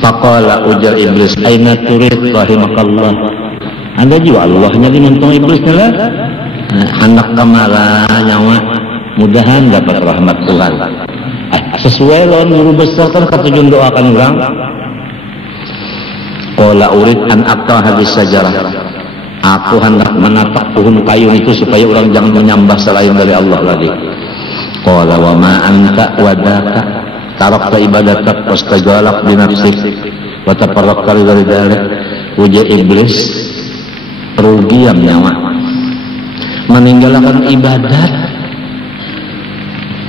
Faqala ujar iblis aina turid rahimakallah ada juga Allahnya dimentung iblisnya lah anak kamara nyawa mudahan dapat rahmat Tuhan sesuai lawan guru besar kan ketujuan doakan orang qala urid an aqta hadis sajarah aku hendak menapak pohon kayu itu supaya orang jangan menyembah selain dari Allah lagi. qala wa ma anta wadaka tarakta ibadatak wastajalak binafsik wa tafarraqta dari dalik. Ujar iblis, rugi yang nyawa meninggalkan ibadat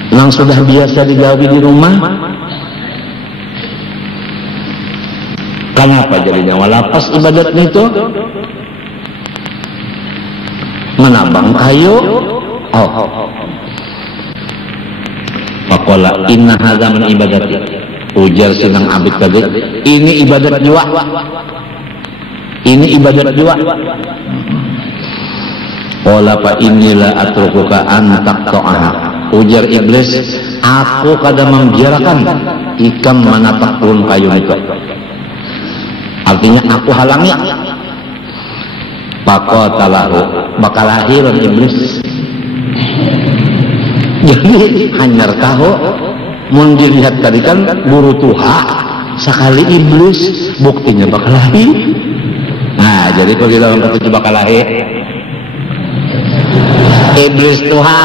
yang sudah biasa digawi di rumah. Kenapa jadi nyawa lapas ibadatnya itu? Menambang kayu. Faqala inna hadza min ibadati. Ujar sinang abid tadi, ini ibadat jiwa. Ini ibadat jiwa. Qala fa inilah atrukuka an taqta'aha. Ujar iblis, aku kada membiarkan ikam menapak turun kayu itu. Artinya aku halangi. Faqatalahu, bakal lahir iblis. Jadi hanyar tahu mun dilihat tadi kan buru tuha sekali iblis, buktinya bakal lahir. Nah, jadi kalau di dalam ketujuh bakal lahir iblis tuha.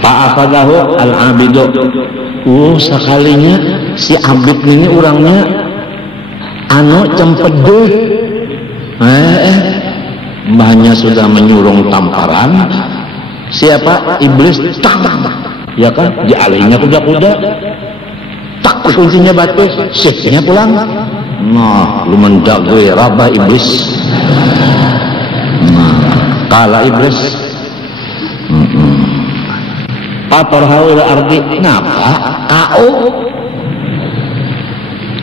Fa'afadahu al-abidu. Sekalinya si abid ini orangnya anu cempede. Mbahnya sudah menyurung tamparan. Siapa? Iblis. Ya kan? Dialihnya kuda-kuda. Tak kuncinya batu. Syekhnya pulang. Nah, lu mendague rabah iblis. Nah, kala iblis. Patorhau ila ardi. Napa? Kau.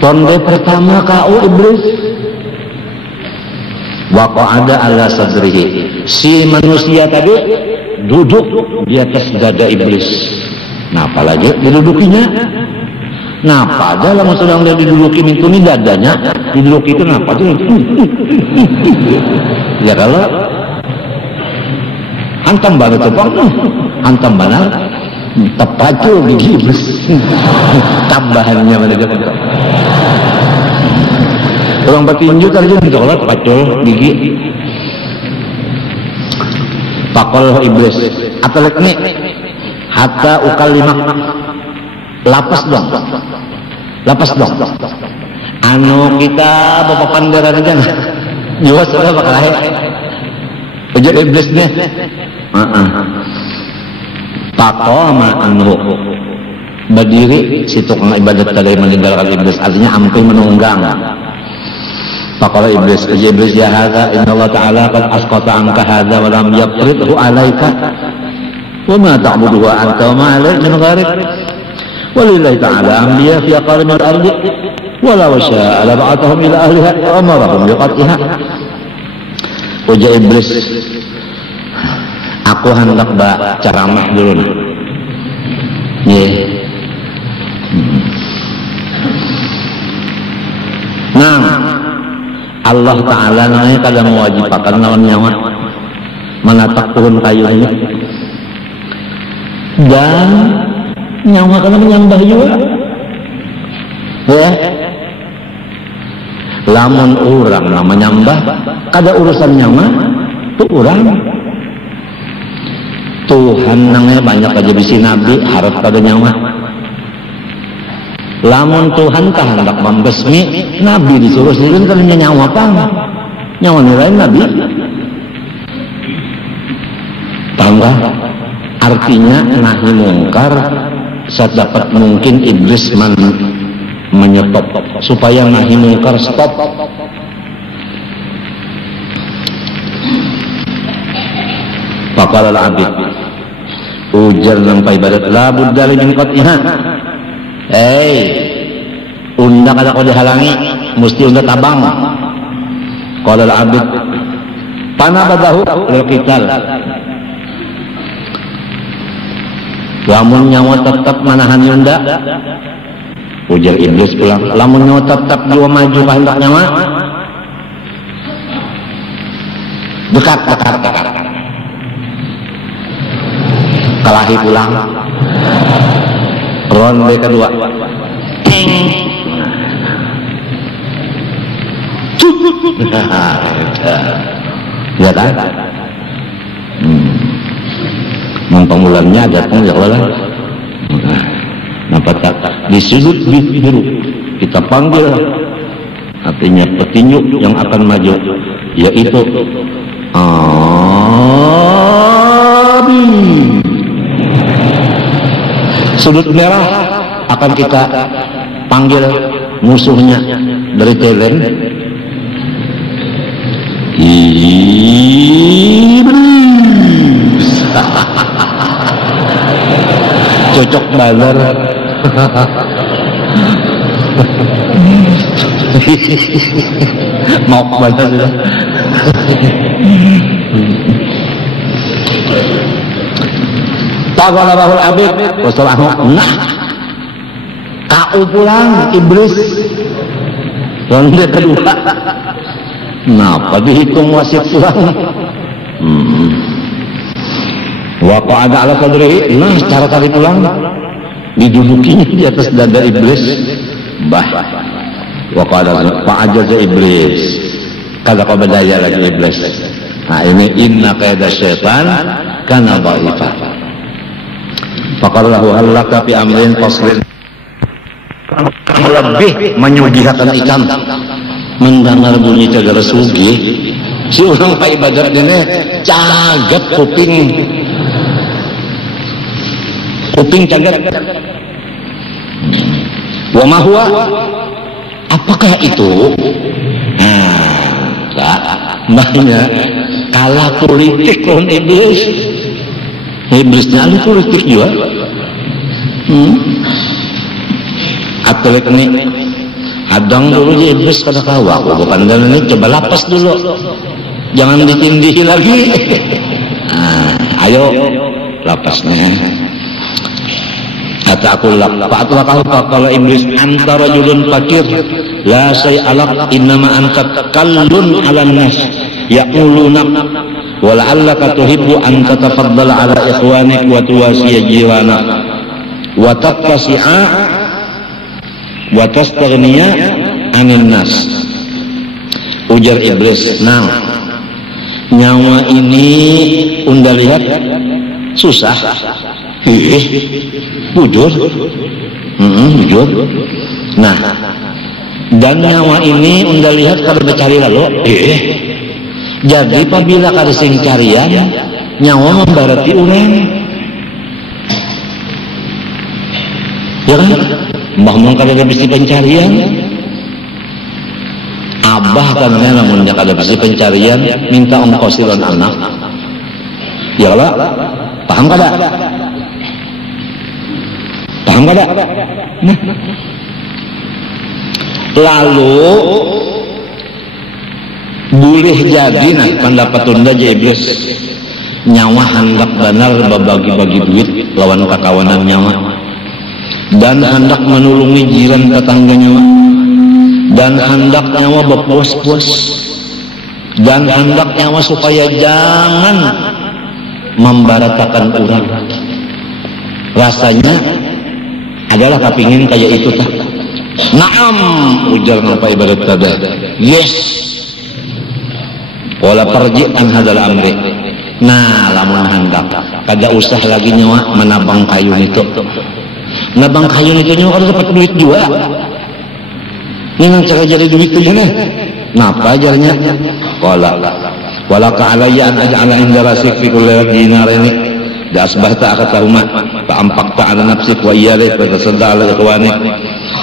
Ronde pertama kau iblis. Waqa'ada ala sadrihi. Si manusia tadi duduk di atas dada iblis. Nah, apalagi didudukinya. Napa dalam sedang dia diduduki itu nih dadanya, diduduki itu napa tuh? Ya kalau hantam banget tepang, hantam banget, tepat tuh gigi iblis. Tambahannya mereka. Orang petinju tadi ditolak pacul gigi. Pakol iblis. Atelek nih hatta ukalimak. Lapas dong. Anu kita bapak pandaran aja. Jiwa sudah bakal lahir. Ujar iblisnya. Pakoma anru. Berdiri si tukang ibadat tadi meninggalkan iblis. Artinya hampir menunggang. Faqala iblis, iblis ya hadza innallaha ta'ala qad asqata anka hadza wa lam yaqridhu 'alaika wa ma ta'budu wa anta wa ma 'alayka min gharik walillahi ta'ala anbiya fi aqarim al-ardi wa law syaa la ba'athahum ila ahliha wa amarahum biqat'iha. Ujar iblis, aku hendak ceramah dulu nih. Nah, Allah Ta'ala namanya kadang mewajibkan lawan nyawa menatak turun kayu ini dan nyawa karena menyambah juga ya. Lamun orang nama nyambah kada urusan nyawa tuh orang Tuhan namanya banyak aja bisi nabi harap kada nyawa. Lamun Tuhan tak hendak membesmi nabi disuruh sendiri kan nyawa apa? Nyawa lain nabi. Tambah artinya nahi mungkar sedapat mungkin iblis menyetop supaya nahi mungkar stop. Faqala al-abid. Ujar nampai ibadat la buddha min qat'iha. Unda kada kau dihalangi, mesti unda tabang. Qala al-abid panabadahu lil qital. Lamun nyawa tetap manahan unda. Ujar iblis pulang, lamun nyawa tetap jiwa maju hendak nyawa. Dekat. Kalahi pulang. Ronde kedua. Ya kan? pangulangnya datang ya Allah. Nampak tak di sudut biru kita panggil, artinya petinju yang akan maju, yaitu Abi. Sudut merah akan kita panggil musuhnya dari Thailand, Iblis. Cocok banget. Mau banget sudah. Taqala rahul abid wasallahu. Nah, kau pulang iblis. Ronde kedua. Kenapa dihitung wasit pulang? Waqa'ada ala sadrihi. Nah, cara tadi pulang didudukinya di atas dada iblis. Waqa'ada fa'ajaza iblis. Kada kau berdaya lagi iblis. Nah, ini inna qaida syaitan kana dha'ifa. Faqarlahu halaka fi amrin faslin. Lebih menyugihakan ikan mendengar bunyi cagar sugi, si orang pak ibadat ini cagat kuping cagat. Wa ma huwa, apakah itu? Banyak kalah politik lawan iblis. Iblisnya ahli politik juga. Atlet ini adang dulu ya iblis kada kawa aku bukan dan ini coba lapas dulu, jangan ditindihi lagi. Ayo lapasnya. Kata aku lapatlah kalau iblis antara julun fakir la say'alak innama anta kallun ala nas yaquluna wa la'allaka tuhibbu an tatafaddala ala ikhwanik wa tuwasiya jiwanak wa tattasi'a wa tastaghniya anin nas. Ujar iblis, nah nyawa ini unda lihat susah, bujur, bujur. Nah, dan nyawa ini unda lihat kalau bercari lalu, jadi apabila kada sing carian nyawa membarati urang, ya kan? Mbah mun kada bisa pencarian, abah karena namun kada bisa pencarian minta ongkosiran anak, ya lah, paham kada? Paham kada? Nah. Lalu boleh jadi nah pendapat tunda aja iblis nyawa hendak benar bagi-bagi duit lawan kakawanan nyawa, dan hendak menolongi jiran tetangga nyawa, dan hendak nyawa berpuas-puas, dan hendak nyawa supaya jangan membaratakan orang. Rasanya adalah kepingin kayak itu tak? Naam, ujar ngapa ibadat tada. Yes. Wala perji an hadal amri. Nah, lamun hendak kada usah lagi nyawa menabang kayu itu. Nabang kayu itu nyawa kada dapat duit juga. Ini nang cara jadi duit itu nih. Napa ajarnya? Wala ka'alayya an aj'ala inda rasik fi kulli dinarin. Da asbahta akatahuma fa ampaqta ala nafsik wa iyalik wa tasadda ala ikhwanik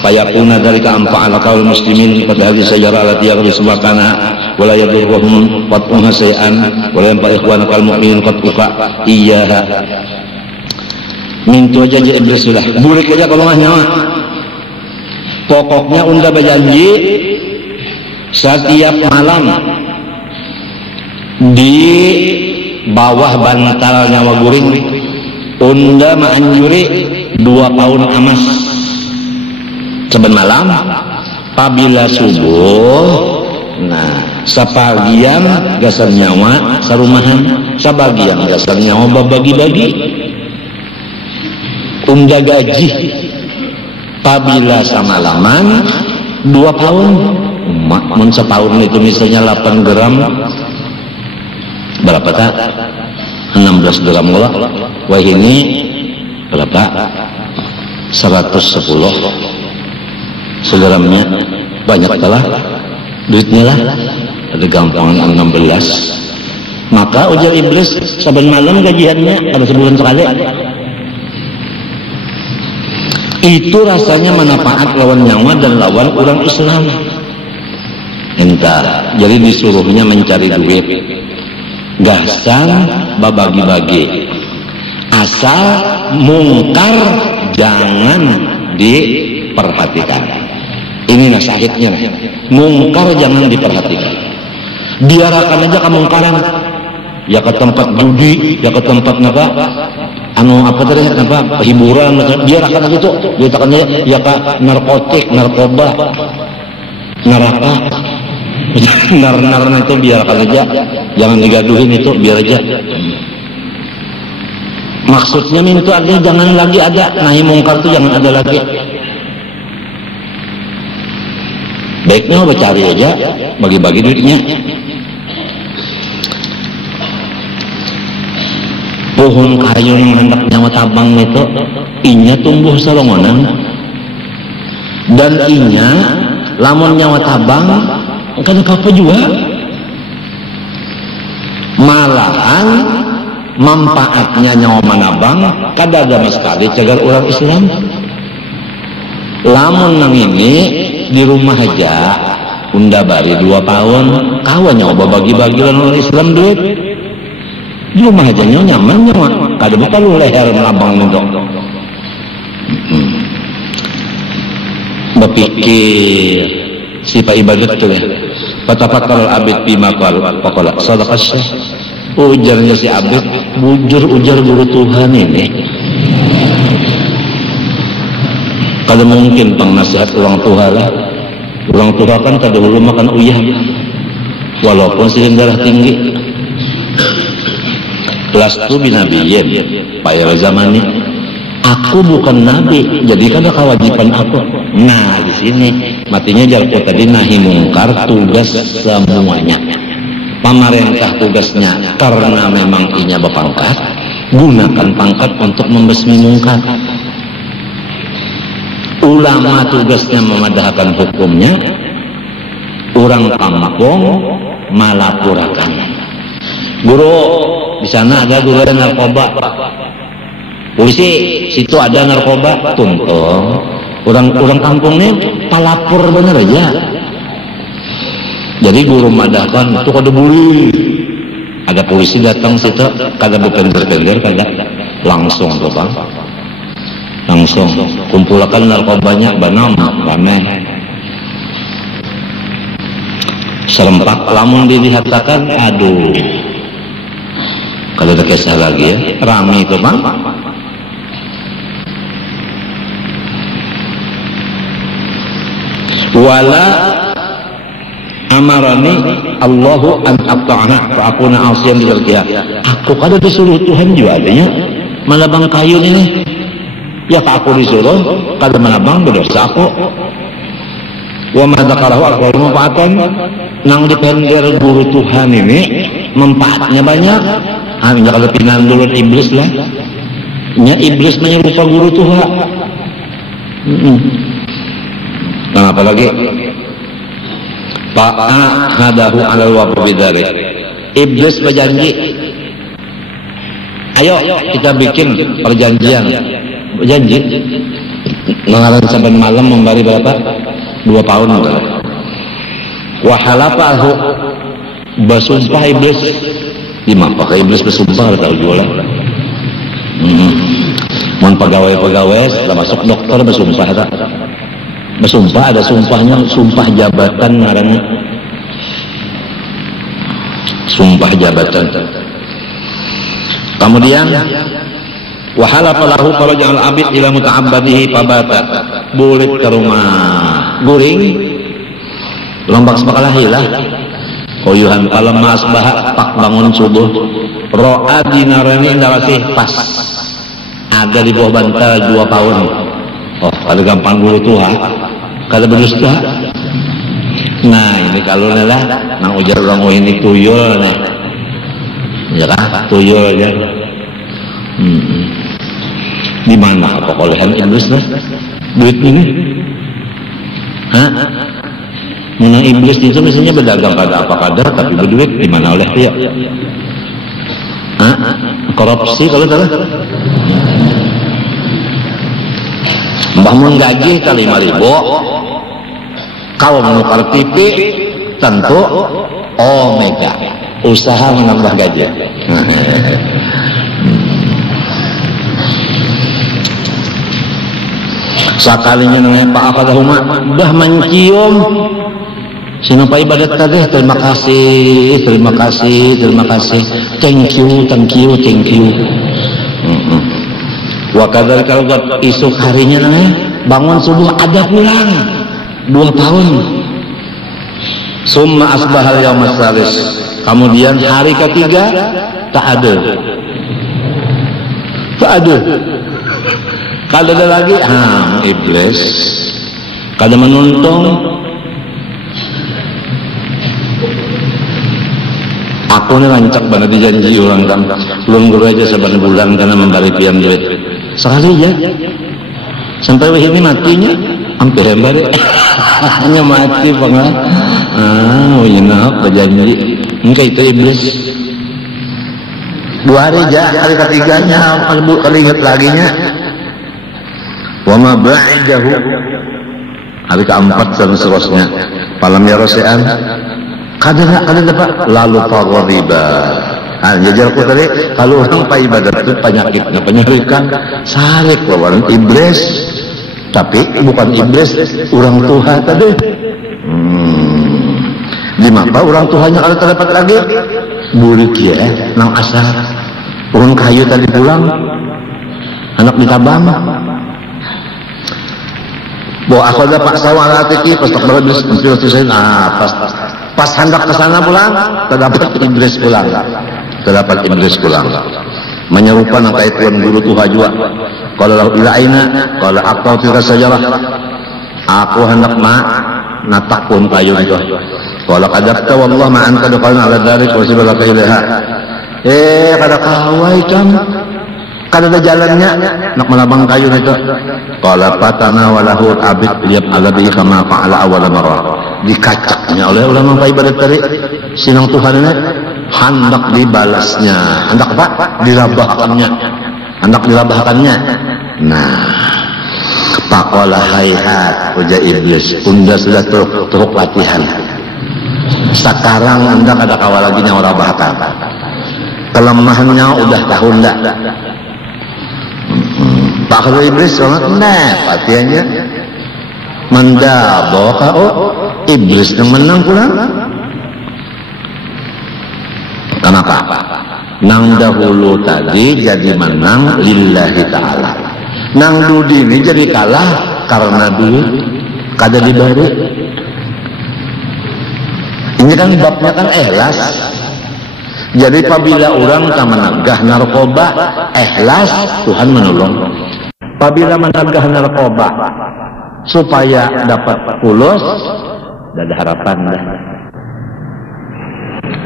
fa yakuna dhalika anfa'ala qaul muslimin pada hadis sejarah allati yaghrisu makana wa la yadurruhum qat'uha shay'an wa la yanfa ikhwanaka al-mu'minin qat'uka iyyaha. Mintu aja iblis sudah burik aja kalau nyawa. Pokoknya unda berjanji setiap malam di bawah bantal nyawa guring unda menganjuri 2 paun emas saben malam apabila subuh. Nah, sebagian gasar nyawa sarumahan, sebagian gasar nyawa bagi-bagi unda gaji apabila samalaman 2 paun. Mun setahun itu misalnya 8 gram berapa tak? 16 gram gula. Wah ini berapa? 110 segramnya, banyak telah duitnya lah, ada gampang 16. Maka ujar iblis, saban malam gajiannya ada sebulan sekali. Itu rasanya manfaat lawan nyawa dan lawan orang Islam. Entah, jadi disuruhnya mencari duit, gasan babagi-bagi, asal mungkar jangan diperhatikan. Ini nasihatnya, mungkar jangan diperhatikan, biarkan aja kemungkaran. Ya ke tempat judi, ya ke tempat apa tadi, hiburan, biarkan aja itu, biarkan aja. Ya ke narkotik, narkoba, neraka, nar itu biarkan aja, jangan digaduhin, itu biar aja. Maksudnya itu ada, jangan lagi ada nahi mungkar itu, jangan ada lagi. Baiknya cari aja, bagi-bagi duitnya. Pohon kayu yang hendak nyawa tabang itu inya tumbuh salongonan, dan inya lamun nyawa tabang kan apa juga, malahan manfaatnya nyawa manabang kada ada sekali cagar orang Islam. Lamun nang ini di rumah aja unda bari 2 tahun kawan nyawa bagi-bagi orang Islam duit di rumah aja nyaman nyawa kada bakal lu leher melabang itu. Berpikir si Pak Ibadat tuh ya, patapakal abid bima qala sadaqah. Ujarnya si abid, bujur ujar guru Tuhan ini. Kada mungkin pang nasihat orang tua lah. Orang tua kan kada dulu makan uyah, walaupun si darah tinggi. Lastu binabiyyin, payah zamani. Aku bukan nabi, jadi kada kewajiban aku. Nah di sini matinya jarku tadi nahi mungkar tugas semuanya. Pemerintah tugasnya karena memang inya berpangkat, gunakan pangkat untuk membasmi mungkar. Ulama tugasnya memadahkan hukumnya, orang kampung malapurakan. Guru di sana ada guru ada narkoba, polisi situ ada narkoba, tuntut. Orang kampungnya palapur bener aja. Jadi guru madahkan itu kada boleh. Ada polisi datang situ, kada berpender-pender, kada langsung tuh bang. Langsung kumpulkan narkobanya, banam, ramai. Serempak lamun dilihatkan, aduh, kada ada kisah lagi ya, ramai itu bang. Wala amarani Allahu an aqta'ana fa akuna asiyan lillahi. Aku kada disuruh Tuhan juga adanya malabang kayu ini. Ya aku disuruh kada menabang berdosa aku. Wa ma dzakarahu aqwal manfaatan, nang dipender guru Tuhan ini manfaatnya banyak. Hanya kalau pinan dulu iblis lah. Nya iblis menyerupa guru Tuhan. Nah, apalagi fa'ahadahu 'alal wafi bidzalik. Iblis berjanji, ayo kita bikin perjanjian. Berjanji mengaran sampai malam memberi berapa? 2 pound. Wa halafahu, bersumpah iblis. Di mana pakai iblis bersumpah tahu jualan. Mun pegawai setelah masuk dokter bersumpah tak? Bersumpah ada sumpahnya, sumpah jabatan ngarannya. Sumpah jabatan. Kemudian wa halafa lahu faraja'al abid ila muta'abbadihi fabata. Bulit ke rumah guring lombak sepakalahilah koyuhan palema asbah pak bangun subuh ro'a dinarani indakasih pas ada di bawah bantal 2 tahun. Oh ada gampang guru Tuhan kada berdusta. Nah ini kalau lah nang ujar orang ini tuyul nah Ya kan? Tuyul aja. Di mana kekolehan iblis lah? Duit ini? Hah? Menang iblis itu misalnya berdagang kada apa kada tapi berduit di mana oleh dia? Hah? Korupsi kalau salah. Mbah mun gaji kali 5.000. Kalau menukar TV tentu omega. Usaha menambah gaji. Sakalinya nang Pak Akadahuma dah mencium sinapa ibadat tadi, terima kasih, terima kasih, terima kasih, thank you, thank you, thank you. Wa kadar kalau buat esok harinya nang bangun subuh ada pulang 2 tahun. Summa asbahal yaumas salis. Kemudian hari ketiga tak ada. Tak ada. Kalau ada lagi, iblis. Kalau menuntung, aku ni rancak banget dijanji orang kan. Belum guru aja sebenarnya bulan karena memberi pian duit. Sekali ya. Sampai ini matinya, hampir hembari. Hanya mati pengal. Ina berjanji. Enggak itu iblis. 2 hari aja, hari ketiganya, kali ingat laginya. Wama ba'idahu hari keempat dan seterusnya. Falam yarosean kadang dapat lalu farriba. Jajarku tadi kalau orang pak ibadat itu penyakitnya penyarikan sarik lawan iblis, tapi bukan iblis orang Tuhan tadi. Di mana orang Tuhannya kalau terdapat lagi bulik ya nang asar urun kayu tadi pulang anak ditabang. Bahwa aku ada pak sawalatiki pas tak berbis pas hendak ke sana pulang terdapat iblis pulang, terdapat iblis pulang menyerupa nang kait tuan guru Tuhan juga. Kalau ila aina kalau aku tidak sajalah aku hendak natak pun kayu itu. Kalau kadakta wallah ma anta daqalna ala dzalik wa sibalaka ilaiha. Kada kawai kan kada ada jalannya nak melabang kayu itu. Qala patana walahu abid liab alabi kama fa'ala awal marrah. Dikacaknya oleh ulama ibadat tadi sinang Tuhan ini hendak dibalasnya, hendak apa? Dilabahkannya. Hendak dilabahkannya. Nah, faqala hayhat uja iblis unda sudah teruk latihan. Sekarang anda kada kawal lagi orang bahkan kelemahannya udah tahu ndak. Pak kalau iblis sangat nah patiannya mendaboka iblis yang menang pulang. Kenapa? Nang dahulu tadi jadi menang lillahi ta'ala. Nang dudi ini jadi kalah karena duit kada diberi. Ini kan babnya kan ikhlas. Jadi apabila orang tak menagah narkoba, ikhlas Tuhan menolong. Apabila menagah narkoba supaya dapat fulus, tidak ada harapan dah.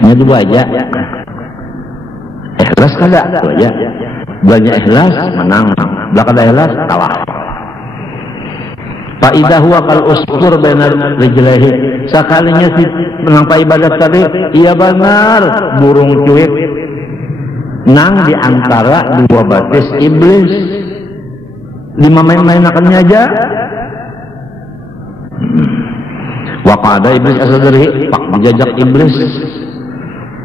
Ini dua aja. Ikhlas kada, dua aja. Banyak ikhlas menang, belakang ikhlas kalah. Faidah huwa kal uskur benar rijlaihi. Sekalinya si menang pak ibadat tadi, iya benar burung cuit nang di antara 2 batis iblis. 5 main-mainakannya aja. Waqada iblis asadri, pak dijajak iblis.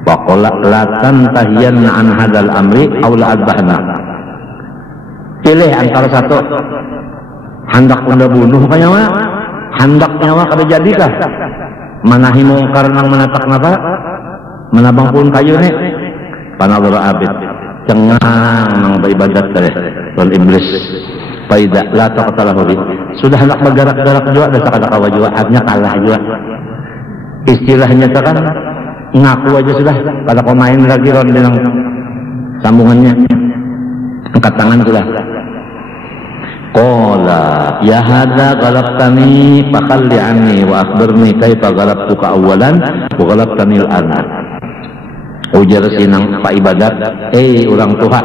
Waqala latan tahiyanna an hadal amri aw la adbahna. Pilih antara satu. Hendak anda bunuh kaya mah, hendak nyawa kada jadikah? Manahi mungkar nang menatak napa? Menabang pun kayu ni. Panadara abid, cengang nang beribadat tadi, tuan iblis. Faida la taqtalahu bi. Sudah hendak bergerak-gerak juga, dah kada kawa juga, hanya kalah juga. Istilahnya kan ngaku aja sudah, kada kau main lagi ron dengan sambungannya. Angkat tangan sudah. Qala ya hadza ghalabtani fakhalli anni wa akhbirni kaifa ghalabtuka awwalan wa ghalabtani al-ana. Ujar sinang Pak Ibadat, orang tua.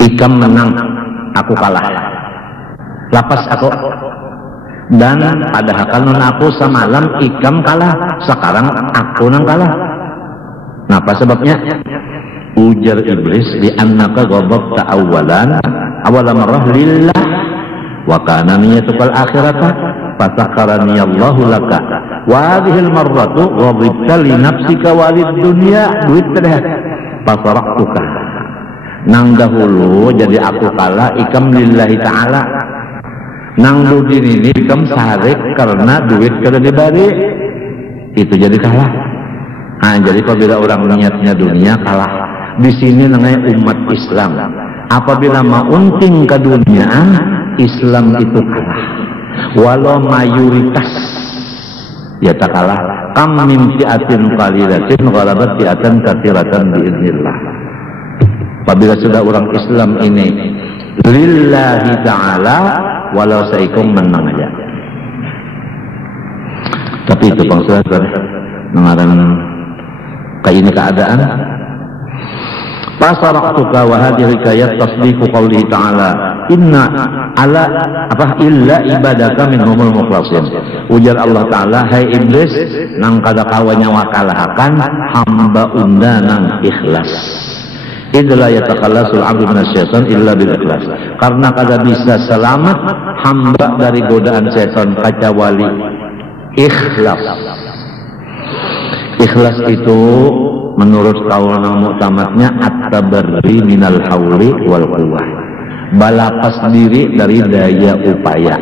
Ikam menang, aku kalah. Lapas aku. Dan padahal kan aku semalam Ikam kalah, sekarang aku nang kalah. Kenapa sebabnya? Ujar iblis, di annaka ghadabta awalan marrah lillah wa kana niyatukal akhirata fatakharani Allahu laka wa hadhil marratu ghadabta li nafsika wa lid dunya duit teh fasaraktuka. Nang dahulu jadi aku kalah Ikam lillahi ta'ala, nang dudin ini Ikam sarik karena duit kada dibari, itu jadi kalah. Jadi apabila orang niatnya dunia kalah. Di sini namanya umat Islam. Apabila maunting ke dunia, Islam itu kalah. Walau mayoritas ya tak kalah. Kam min fi'atin qalilatin ghalabat fi'atan katsiratan biiznillah. Apabila sudah orang Islam ini lillahi ta'ala, walau saikum menang aja. Tapi itu Bang Saudara, mengarang kayak ini keadaan. Fasaraktuka wa hadhihi hikayat tasdiqu qoulihi ta'ala inna ala illa ibadaka minhumul mukhlasin. Ujar Allah Ta'ala, hai iblis, nang kada kawanya wakalahakan hamba unda nang ikhlas. Idla yatakhallasul 'abdu minasyaitan illa bil ikhlas. Karena kada bisa selamat hamba dari godaan setan kecuali ikhlas. Ikhlas itu menurut kaul muktamadnya at-tabarri minal hauli wal quwwah, balapas diri dari daya upaya,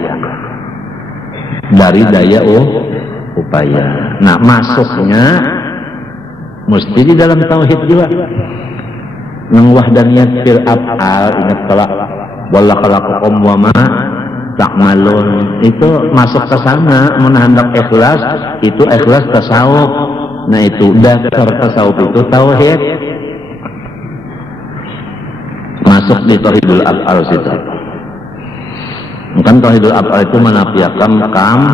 upaya. Nah, masuknya mesti di dalam tauhid juga. Nang wahdaniyat fil af'al, ingat kala walla khalaqakum wa ma ta'malun, itu masuk ke sana. Menhandak ikhlas itu ikhlas tasawuf. Nah, itu dasar tasawuf itu tauhid. Masuk di tauhidul af'al situ. Kan tauhidul af'al itu menafikan kam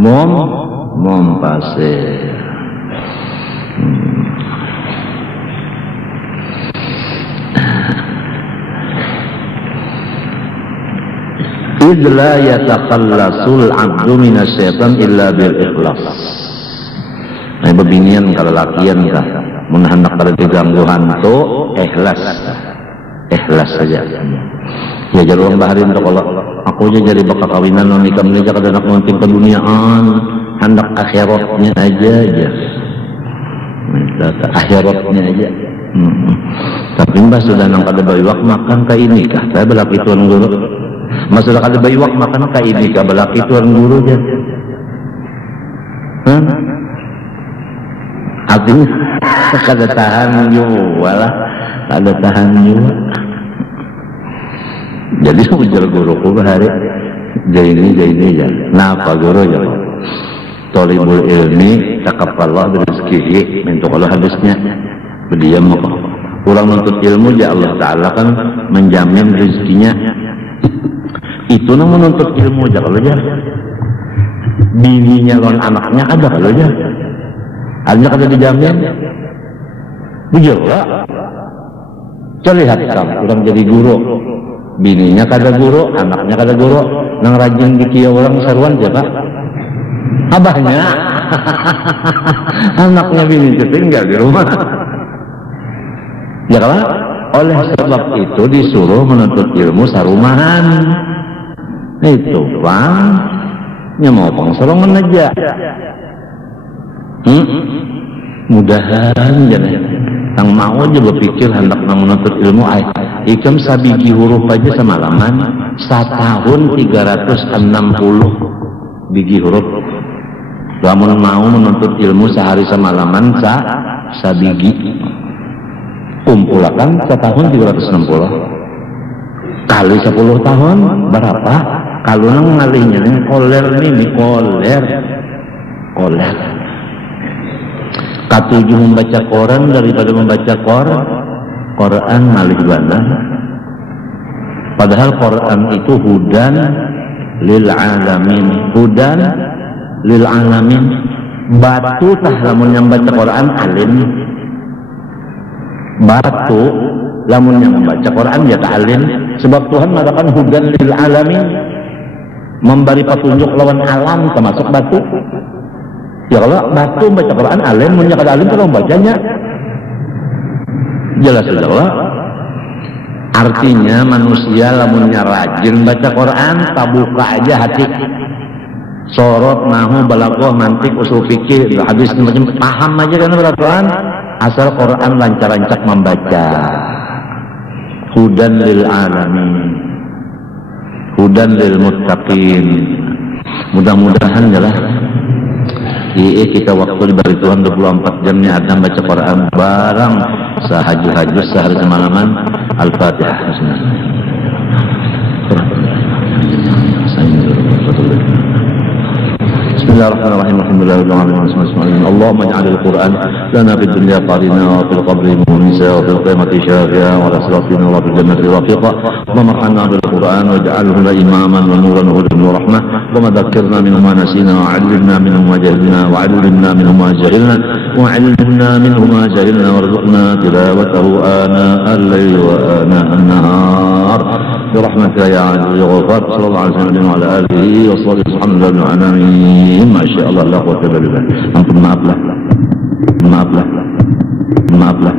mom pasir. Idla yatakhallasul 'abdu minasyaitan illa bil ikhlas. Nah, bebinian kalau lakian kah mun hendak kada diganggu hantu, ikhlas saja. Ya jalur baharin tuh, kalau aku aja jadi bakal kawinan nikam aja kada nak nonting ke duniaan, hendak akhiratnya aja. Akhiratnya aja. Tapi mbah sudah nang kada bayiwak makan ka ini kah? Saya belak ituan guru. Masalah kada bayiwak makan ka ini kah? Belak ituan guru aja. Artinya kada tahan juga lah, kada tahan juga. Jadi ujar guruku bahari jaini ya. Napa guru ya? Tolibul ilmi takafallah rizkihi, minta kalau hadisnya berdiam apa? Orang menuntut ilmu ya Allah Ta'ala kan menjamin rezekinya. Itu nang menuntut ilmu aja kalau ya. Bininya lawan anaknya ada kalau ya. Hanya kada dijamin. Bujur lah. Coba lihat kamu, orang jadi guru. Bininya kada guru, anaknya kada guru. Nang rajin dikieu orang saruan siapa? Abahnya. Anaknya bini tinggal di rumah. Ya kalau oleh sebab itu disuruh menuntut ilmu sarumahan. Itu bang, nya mau pangsorongan aja. Mudahan jadi tang mau aja berpikir hendak menuntut ilmu. Ikam sabiji huruf aja semalaman 1 tahun 360 biji huruf. Lamun mau menuntut ilmu sehari semalaman sabiji, kumpulkan 1 tahun 360 kali 10 tahun berapa? Kalau nang ngalihnya nih koler. Katujuh membaca Quran daripada membaca Quran ngalih bana. Padahal Quran itu hudan lil alamin, hudan lil alamin. Batu tah lamun yang baca Quran alim. Batu lamun yang membaca Quran ya alim, sebab Tuhan mengatakan hudan lil alamin, memberi petunjuk lawan alam, termasuk batu. Ya kalau batu baca Quran alim, mun kada alim kalau bacanya jelas Allah. Artinya manusia lamunnya rajin baca Quran, tabuka aja hati, sorot, nahu, balaghah, mantik, usul fikih, hadis macam paham aja kan Quran, asal Quran lancar-lancar membaca. Hudan lil alamin, hudan lil muttaqin. Mudah-mudahan jelas kita waktu diberi Tuhan 24 jam ni ada baca Quran barang sahaju-haju sehari semalaman. Al-Fatihah. Bismillahirrahmanirrahim. Alhamdulillahirrahmanirrahim. Allahumma ij'alil Qur'an lana fid dunya qarina wa fil qabri munisa wa fil qiyamati syafi'a wa la siratina wa fil jannati rafiqa. Allahumma arhamna bil Qur'an waj'alhu lana imaman wa nuran wa hudan wa rahmah wa madhakkirna minhu ma nasina wa 'allimna minhu ma jahilna wa 'allimna minhu ma jahilna wa 'allimna minhu ma jahilna warzuqna tilawatahu ana al-layli wa ana an-nahar برحمتك يا عزيز يا غفار. صلى الله عليه وسلم وعلى آله وصحبه سبحان الله العالمين. ما شاء الله لا قوة إلا بالله. أنتم ما أبله ما أبله ما أبله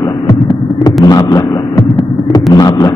ما أبله ما أبله